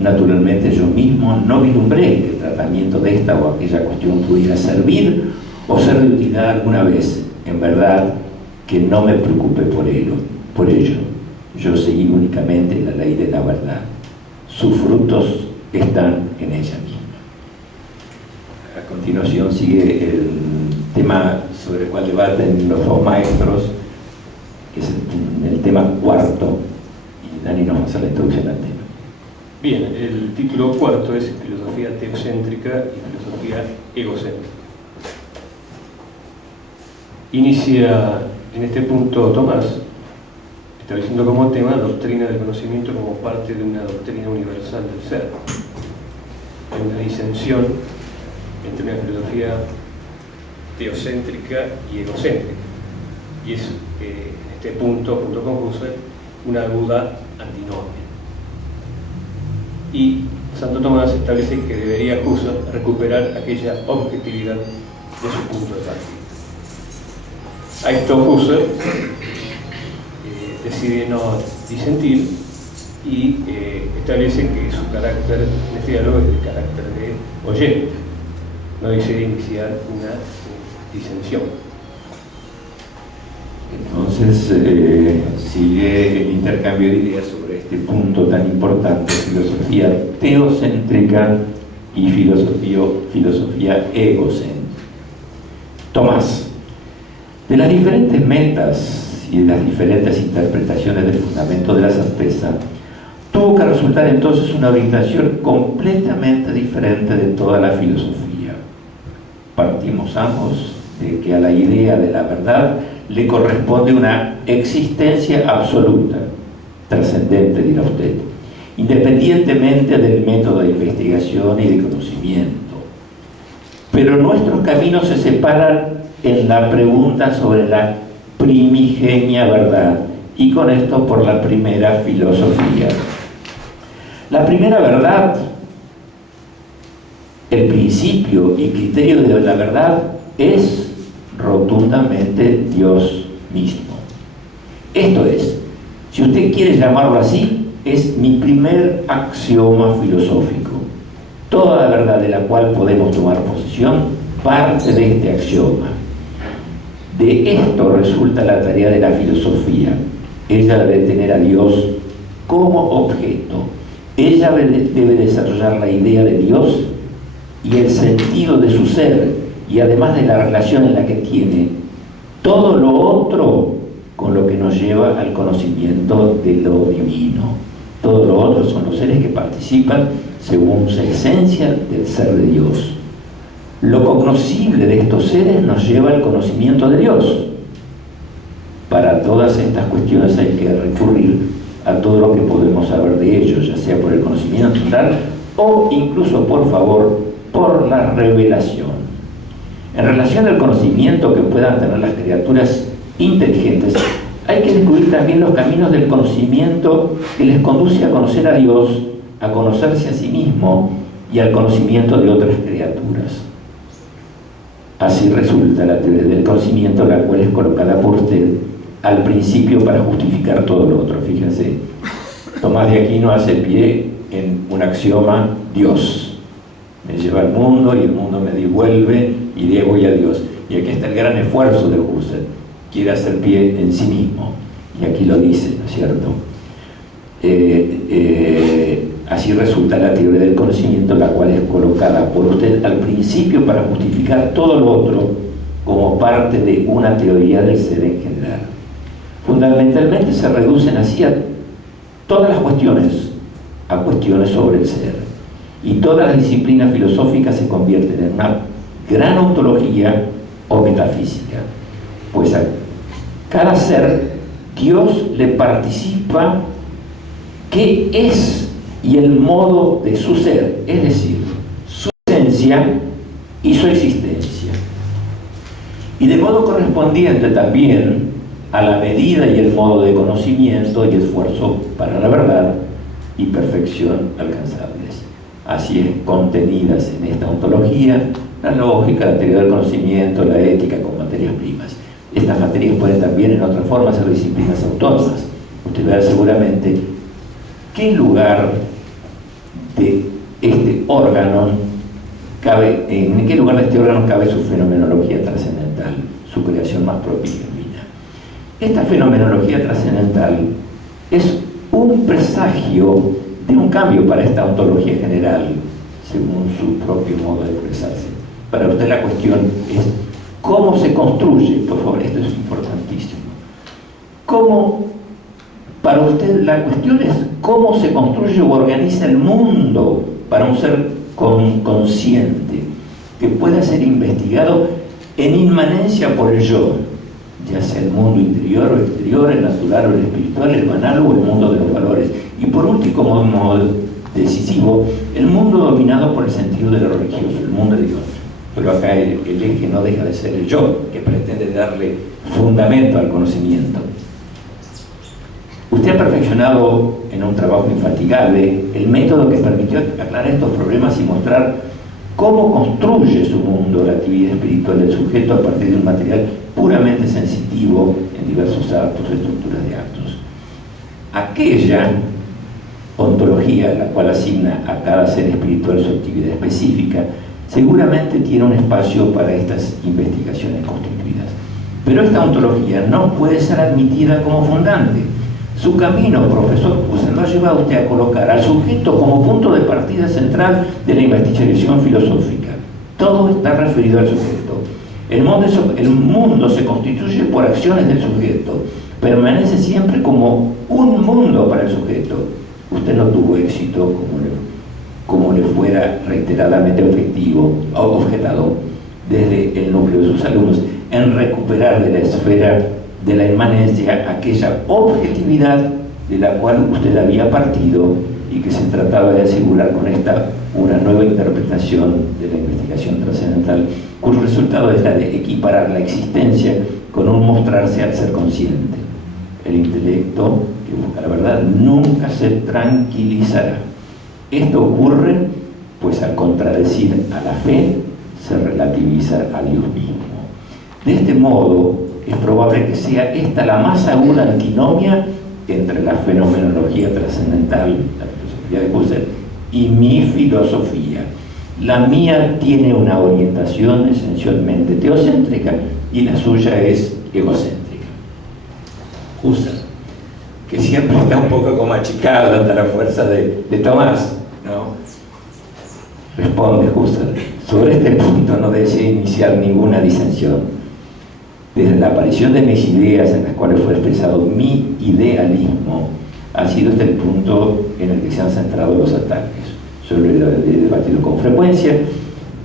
Naturalmente yo mismo no vislumbré que el tratamiento de esta o aquella cuestión pudiera servir o ser de utilidad alguna vez. En verdad que no me preocupé por ello. Yo seguí únicamente la ley de la verdad. Sus frutos están en ella misma. A continuación sigue el tema sobre el cual debaten los dos maestros, que es el tema cuarto, y Dani nos va a hacer la introducción al tema. Bien, el título cuarto es Filosofía teocéntrica y Filosofía egocéntrica. Inicia en este punto Tomás, estableciendo como tema la doctrina del conocimiento como parte de una doctrina universal del ser. Hay una disensión entre una filosofía teocéntrica y egocéntrica. Y es, en este punto, junto con Husserl, una aguda antinomia. Y Santo Tomás establece que debería Husserl recuperar aquella objetividad de su punto de partida. A esto Husserl decide no disentir y establece que su carácter en este diálogo es el carácter de oyente. No dice iniciar una disensión. Entonces sigue el intercambio de ideas sobre este punto tan importante: filosofía teocéntrica y filosofía egocéntrica. Tomás, de las diferentes metas y de las diferentes interpretaciones del fundamento de la certeza, tuvo que resultar entonces una orientación completamente diferente de toda la filosofía. Partimos ambos de que a la idea de la verdad le corresponde una existencia absoluta, trascendente, dirá usted, independientemente del método de investigación y de conocimiento. Pero nuestros caminos se separan en la pregunta sobre la primigenia verdad, y con esto por la primera filosofía. La primera verdad, el principio y criterio de la verdad, es rotundamente Dios mismo. Esto es, si usted quiere llamarlo así, es mi primer axioma filosófico. Toda la verdad de la cual podemos tomar posesión parte de este axioma. De esto resulta la tarea de la filosofía. Ella debe tener a Dios como objeto. Ella debe desarrollar la idea de Dios y el sentido de su ser, y además de la relación en la que tiene todo lo otro con lo que nos lleva al conocimiento de lo divino. Todo lo otro son los seres que participan según su esencia del ser de Dios. Lo cognoscible de estos seres nos lleva al conocimiento de Dios. Para todas estas cuestiones hay que recurrir a todo lo que podemos saber de ellos, ya sea por el conocimiento natural o incluso, por favor, por la revelación. En relación al conocimiento que puedan tener las criaturas inteligentes, hay que descubrir también los caminos del conocimiento que les conduce a conocer a Dios, a conocerse a sí mismo y al conocimiento de otras criaturas. Así resulta la teoría del conocimiento, la cual es colocada por usted al principio para justificar todo lo otro. Fíjense, Tomás de Aquino hace pie en un axioma: Dios me lleva al mundo y el mundo me devuelve y debo a Dios. Y aquí está el gran esfuerzo de Husserl, quiere hacer pie en sí mismo, y aquí lo dice, ¿no es cierto? Así resulta la teoría del conocimiento, la cual es colocada por usted al principio para justificar todo lo otro como parte de una teoría del ser en general. Fundamentalmente se reducen así a todas las cuestiones, a cuestiones sobre el ser, y todas las disciplinas filosóficas se convierten en una gran ontología o metafísica, pues a cada ser Dios le participa qué es y el modo de su ser, es decir, su esencia y su existencia. Y de modo correspondiente también a la medida y el modo de conocimiento y esfuerzo para la verdad y perfección alcanzables. Así es contenidas en esta ontología la lógica, la teoría del conocimiento, la ética con materias primas. Estas materias pueden también en otra forma ser disciplinas autónomas. Usted verá seguramente qué lugar de este órgano cabe, en qué lugar de este órgano cabe su fenomenología trascendental, su creación más propia y genuina. Esta fenomenología trascendental es un presagio de un cambio para esta ontología general, según su propio modo de expresarse. Para usted la cuestión es cómo se construye, por favor, esto es importantísimo. Para usted la cuestión es cómo se construye o organiza el mundo para un ser consciente, que pueda ser investigado en inmanencia por el yo, ya sea el mundo interior o exterior, el natural o el espiritual, el banal o el mundo de los valores. Y por último, como modo decisivo, el mundo dominado por el sentido de lo religioso, el mundo de Dios. Pero acá el eje no deja de ser el yo, que pretende darle fundamento al conocimiento. Usted ha perfeccionado en un trabajo infatigable el método que permitió aclarar estos problemas y mostrar cómo construye su mundo la actividad espiritual del sujeto a partir de un material puramente sensitivo en diversos actos, estructuras de actos. Aquella ontología, la cual asigna a cada ser espiritual su actividad específica, seguramente tiene un espacio para estas investigaciones constituidas. Pero esta ontología no puede ser admitida como fundante. Su camino, profesor Husserl, lo ha llevado a usted a colocar al sujeto como punto de partida central de la investigación filosófica. Todo está referido al sujeto. El mundo se constituye por acciones del sujeto. Permanece siempre como un mundo para el sujeto. Usted no tuvo éxito como le fuera reiteradamente objetado desde el núcleo de sus alumnos en recuperar de la esfera de la inmanencia aquella objetividad de la cual usted había partido y que se trataba de asegurar con esta una nueva interpretación de la investigación trascendental, cuyo resultado es la de equiparar la existencia con un mostrarse al ser consciente. El intelecto que busca la verdad nunca se tranquilizará. Esto ocurre, pues al contradecir a la fe, se relativiza a Dios mismo. De este modo, es probable que sea esta la más aguda antinomia entre la fenomenología trascendental, la filosofía de Husserl, y mi filosofía. La mía tiene una orientación esencialmente teocéntrica y la suya es egocéntrica. Husserl, que siempre está un poco como achicado ante la fuerza de Tomás, ¿no? Responde Husserl: sobre este punto no deseo iniciar ninguna disensión. Desde la aparición de mis ideas, en las cuales fue expresado mi idealismo, ha sido este el punto en el que se han centrado los ataques. Yo lo he debatido con frecuencia,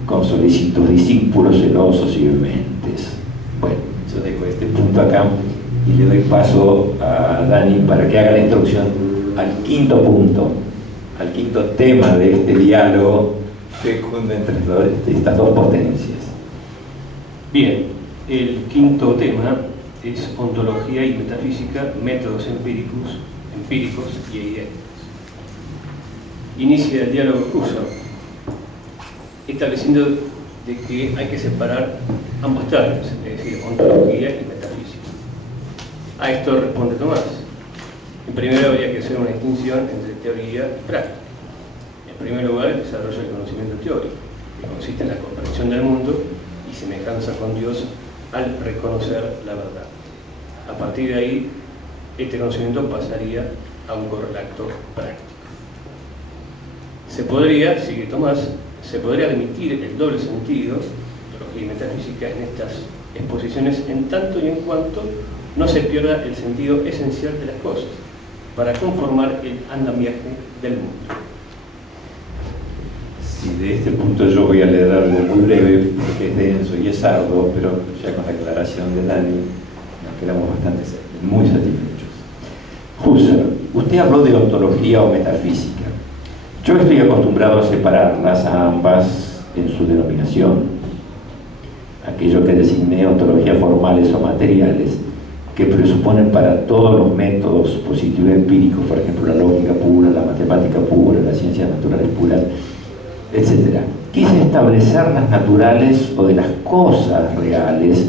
con solícitos discípulos celosos y vehementes. Bueno, yo dejo este punto acá y le doy paso a Dani para que haga la introducción al quinto punto, al quinto tema de este diálogo fecundo entre estas dos potencias. Bien, el quinto tema es ontología y metafísica, métodos empíricos y evidentes. Inicia el diálogo Husserl estableciendo de que hay que separar ambos términos, es decir, ontología y metafísica. A esto responde Tomás: en primer lugar, habría que hacer una distinción entre teoría y práctica. En primer lugar, el desarrollo del conocimiento teórico, que consiste en la comprensión del mundo y semejanza con Dios al reconocer la verdad. A partir de ahí, este conocimiento pasaría a un correlato práctico. Sigue Tomás, se podría admitir el doble sentido, ontología y metafísica, en estas exposiciones en tanto y en cuanto no se pierda el sentido esencial de las cosas, para conformar el andamiaje del mundo. Sí, de este punto yo voy a leer algo muy breve, porque es denso y es arduo, pero ya con la aclaración de Dani nos quedamos muy satisfechos. Husserl, usted habló de ontología o metafísica. Yo estoy acostumbrado a separarlas a ambas en su denominación. Aquello que designé ontologías formales o materiales, que presuponen para todos los métodos positivo-empíricos, por ejemplo, la lógica pura, la matemática pura, las ciencias naturales puras, etc. Quise establecer las naturales o de las cosas reales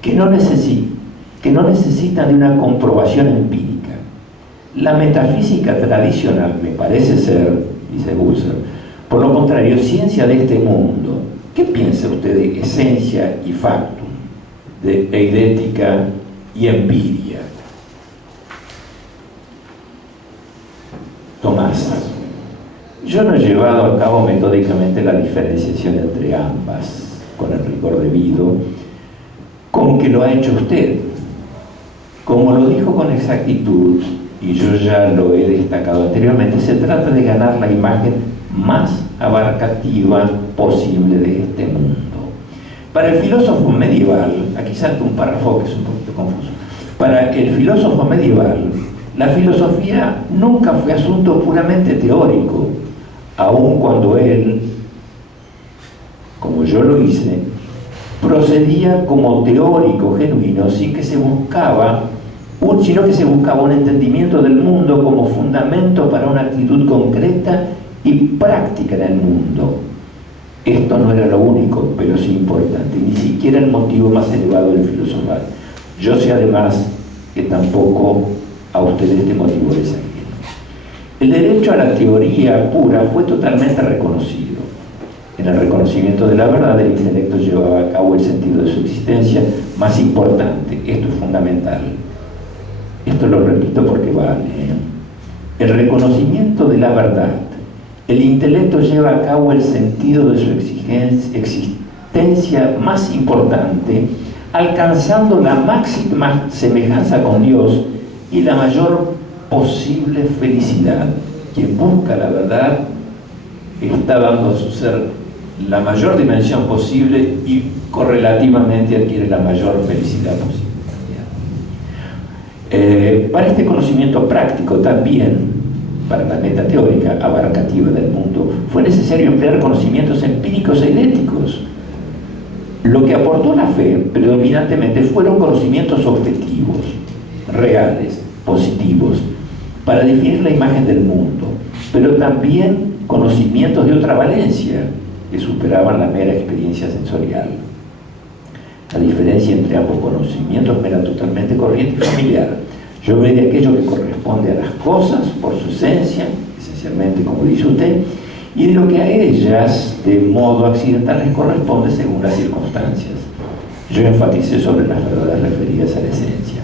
que no necesitan de una comprobación empírica. La metafísica tradicional me parece ser, dice Husserl, por lo contrario, ciencia de este mundo. ¿Qué piensa usted de esencia y factum, de eidética y empiria? Tomás: yo no he llevado a cabo metódicamente la diferenciación entre ambas, con el rigor debido, con que lo ha hecho usted. Como lo dijo con exactitud, y yo ya lo he destacado anteriormente, se trata de ganar la imagen más abarcativa posible de este mundo. Para el filósofo medieval, aquí salta un párrafo que es un poquito confuso, para el filósofo medieval, la filosofía nunca fue asunto puramente teórico, aun cuando él, como yo lo hice, procedía como teórico genuino, sino que se buscaba un entendimiento del mundo como fundamento para una actitud concreta y práctica en el mundo. Esto no era lo único, pero sí importante, ni siquiera el motivo más elevado del filosofar. Yo sé además que tampoco a usted este motivo es ajeno. El derecho a la teoría pura fue totalmente reconocido. En el reconocimiento de la verdad, el intelecto llevaba a cabo el sentido de su existencia más importante. Esto es fundamental. Esto lo repito porque vale. El reconocimiento de la verdad. El intelecto lleva a cabo el sentido de su existencia más importante, alcanzando la máxima semejanza con Dios y la mayor posible felicidad. Quien busca la verdad está dando a su ser la mayor dimensión posible y correlativamente adquiere la mayor felicidad posible. Para este conocimiento práctico también, para la meta teórica abarcativa del mundo, fue necesario emplear conocimientos empíricos e idénticos. Lo que aportó la fe predominantemente fueron conocimientos objetivos, reales, positivos, para definir la imagen del mundo, pero también conocimientos de otra valencia que superaban la mera experiencia sensorial. La diferencia entre ambos conocimientos me era totalmente corriente y familiar. Yo veo de aquello que corresponde a las cosas por su esencia, esencialmente como dice usted, y de lo que a ellas de modo accidental les corresponde según las circunstancias. Yo enfaticé sobre las verdades referidas a la esencia,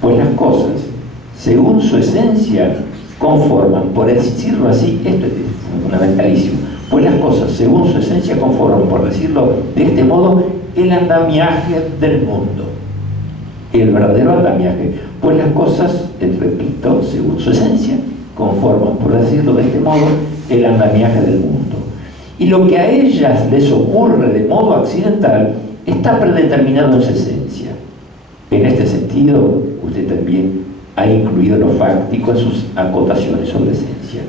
pues las cosas, según su esencia, conforman, por decirlo así, esto es fundamentalísimo, pues las cosas, según su esencia, conforman, por decirlo de este modo, el andamiaje del mundo. El verdadero andamiaje, pues las cosas, repito, según su esencia, conforman, por decirlo de este modo, el andamiaje del mundo. Y lo que a ellas les ocurre de modo accidental está predeterminado en su esencia. En este sentido, usted también ha incluido lo fáctico en sus acotaciones sobre esencia.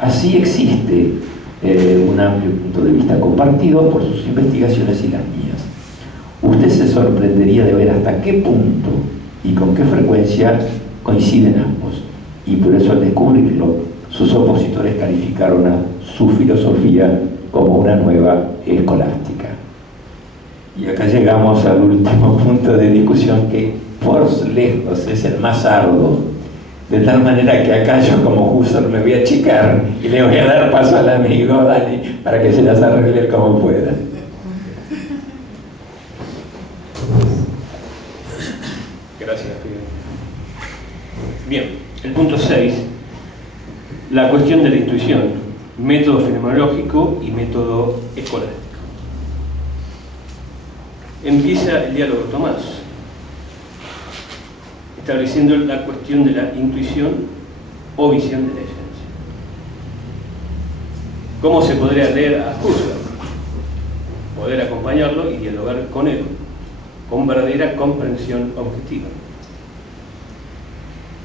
Así existe un amplio punto de vista compartido por sus investigaciones y las mías. Usted se sorprendería de ver hasta qué punto y con qué frecuencia coinciden ambos, y por eso al descubrirlo, sus opositores calificaron a su filosofía como una nueva escolástica. Y acá llegamos al último punto de discusión, que por lejos es el más arduo, de tal manera que acá yo como Husserl me voy a achicar y le voy a dar paso al amigo Dani para que se las arregle como pueda. Gracias, Fidel. Bien, el punto 6, la cuestión de la intuición, método fenomenológico y método escolástico. Empieza el diálogo Tomás, estableciendo la cuestión de la intuición o visión de la esencia. ¿Cómo se podría leer a Husserl? Poder acompañarlo y dialogar con él, con verdadera comprensión objetiva.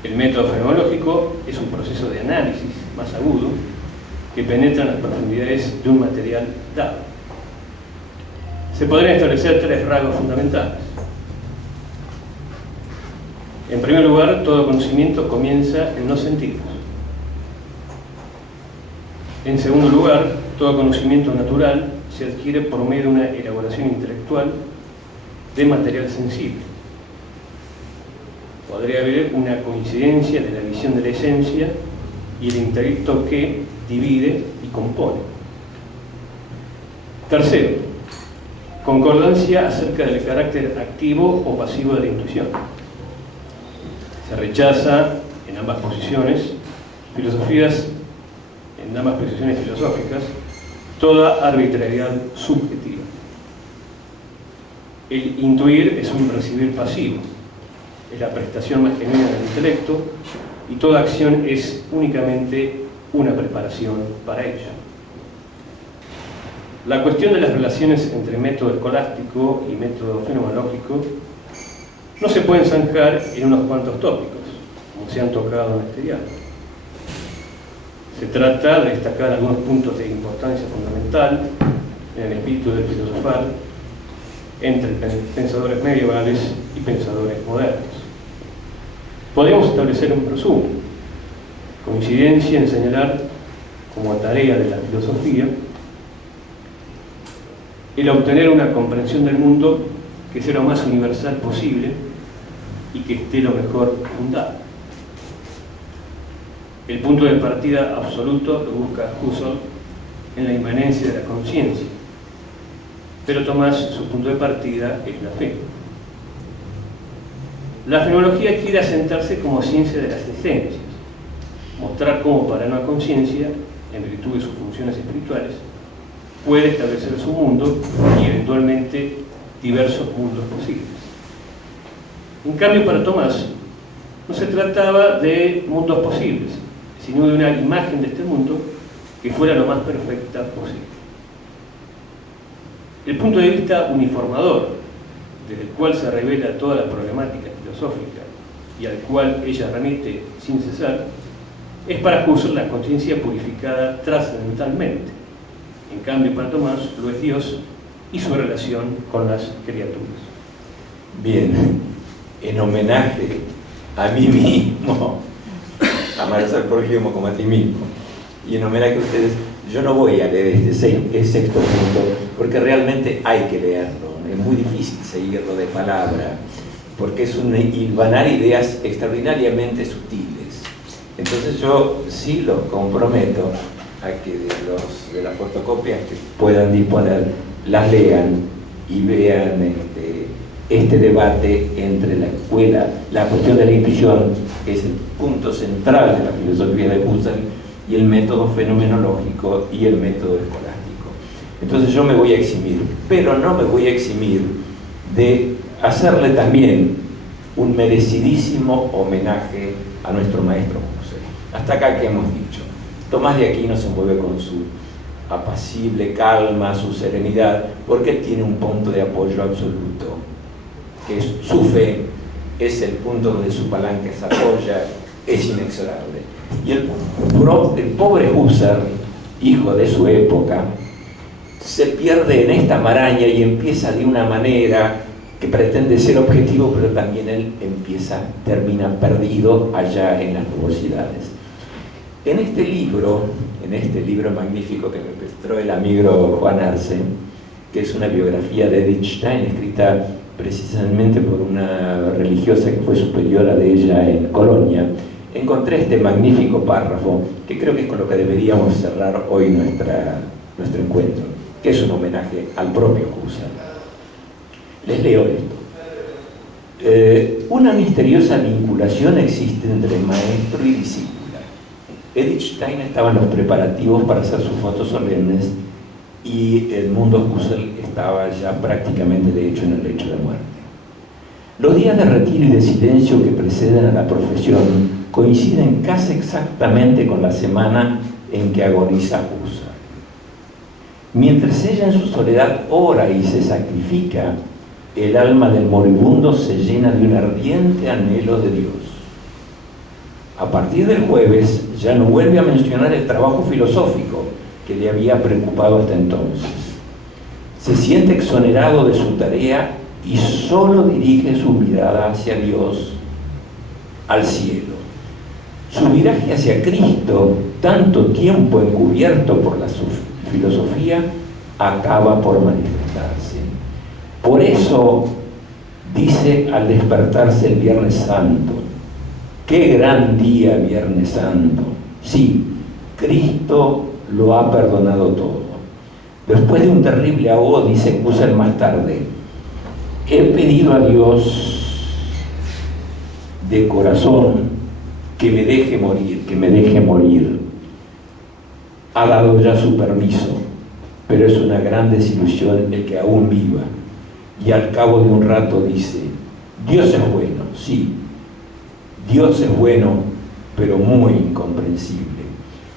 El método fenomenológico es un proceso de análisis más agudo que penetra en las profundidades de un material dado. Se podrían establecer 3 rasgos fundamentales. En primer lugar, todo conocimiento comienza en los sentidos. En segundo lugar, todo conocimiento natural se adquiere por medio de una elaboración intelectual de material sensible. Podría haber una coincidencia de la visión de la esencia y el intelecto que divide y compone. Tercero, concordancia acerca del carácter activo o pasivo de la intuición. Se rechaza en ambas posiciones filosóficas toda arbitrariedad subjetiva. El intuir es un percibir pasivo, es la prestación más genuina del intelecto, y toda acción es únicamente una preparación para ello. La cuestión de las relaciones entre método escolástico y método fenomenológico no se pueden zanjar en unos cuantos tópicos, como se han tocado en este diálogo. Se trata de destacar algunos puntos de importancia fundamental en el espíritu del filosofar entre pensadores medievales y pensadores modernos. Podemos establecer un resumen, coincidencia en señalar como tarea de la filosofía el obtener una comprensión del mundo que sea lo más universal posible y que esté lo mejor fundado. El punto de partida absoluto lo busca Husserl en la inmanencia de la conciencia, pero Tomás, su punto de partida es la fe. La fenomenología quiere asentarse como ciencia de las esencias, mostrar cómo para una conciencia, en virtud de sus funciones espirituales, puede establecer su mundo y eventualmente diversos mundos posibles. En cambio, para Tomás, no se trataba de mundos posibles, sino de una imagen de este mundo que fuera lo más perfecta posible. El punto de vista uniformador, desde el cual se revela toda la problemática filosófica y al cual ella remite sin cesar, es para Husserl la conciencia purificada trascendentalmente. En cambio, para Tomás lo es Dios y su relación con las criaturas. Bien, en homenaje a mí mismo, amarás al prójimo como a ti mismo, y en homenaje a ustedes, yo no voy a leer este sexto punto, porque realmente hay que leerlo. Es muy difícil seguirlo de palabra, porque es un hilvanar ideas extraordinariamente sutiles. Entonces yo sí los comprometo a que de las fotocopias que puedan disponer, las lean y vean este debate entre la escuela, la cuestión de la intuición, que es el punto central de la filosofía de Husserl, y el método fenomenológico y el método escolástico. Entonces yo me voy a eximir, pero no me voy a eximir de hacerle también un merecidísimo homenaje a nuestro maestro Husserl. Hasta acá que hemos dicho. Tomás de Aquino se mueve con su apacible calma, su serenidad, porque tiene un punto de apoyo absoluto, que es su fe, es el punto donde su palanca se apoya, es inexorable. Y el pobre Husserl, hijo de su época, se pierde en esta maraña y empieza de una manera que pretende ser objetivo, pero también él termina perdido allá en las nubosidades. En este libro magnífico que me prestó el amigo Juan Arce, que es una biografía de Edith Stein, escrita precisamente por una religiosa que fue superiora de ella en Colonia, encontré este magnífico párrafo, que creo que es con lo que deberíamos cerrar hoy nuestro encuentro, que es un homenaje al propio Husserl. Les leo esto. Una misteriosa vinculación existe entre maestro y discípula. Edith Stein estaba en los preparativos para hacer sus votos solemnes y el mundo Husserl estaba ya prácticamente de hecho en el lecho de muerte. Los días de retiro y de silencio que preceden a la profesión coinciden casi exactamente con la semana en que agoniza Husserl. Mientras ella en su soledad ora y se sacrifica, el alma del moribundo se llena de un ardiente anhelo de Dios. A partir del jueves ya no vuelve a mencionar el trabajo filosófico que le había preocupado hasta entonces. Se siente exonerado de su tarea y solo dirige su mirada hacia Dios, al cielo. Su viraje hacia Cristo, tanto tiempo encubierto por la filosofía, acaba por manifestarse. Por eso dice al despertarse el Viernes Santo: ¡qué gran día, Viernes Santo! Sí, Cristo lo ha perdonado todo. Después de un terrible ahogo, dice Husserl más tarde: he pedido a Dios de corazón que me deje morir. Ha dado ya su permiso, pero es una gran desilusión el que aún viva. Y al cabo de un rato dice: Dios es bueno, sí, Dios es bueno, pero muy incomprensible.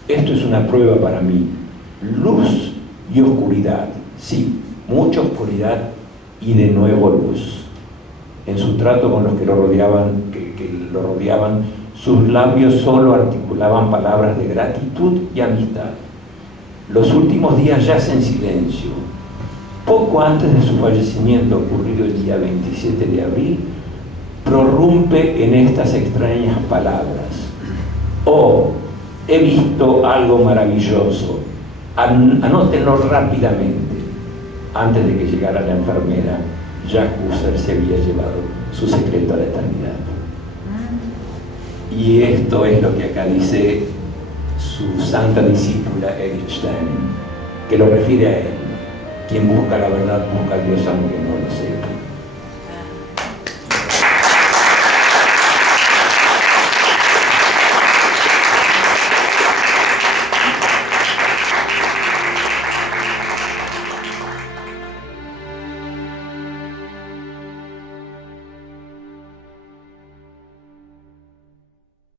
Esto es una prueba para mí. Luz y oscuridad, sí, mucha oscuridad y de nuevo luz. En su trato con los que lo rodeaban, sus labios solo articulaban palabras de gratitud y amistad. Los últimos días yace en silencio. Poco antes de su fallecimiento, ocurrido el día 27 de abril, prorrumpe en estas extrañas palabras: oh, he visto algo maravilloso. Anótenlo rápidamente. Antes de que llegara la enfermera, ya Husserl se había llevado su secreto a la eternidad. Y esto es lo que acá dice su santa discípula Edith Stein, que lo refiere a él: quien busca la verdad busca a Dios aunque no lo sepa.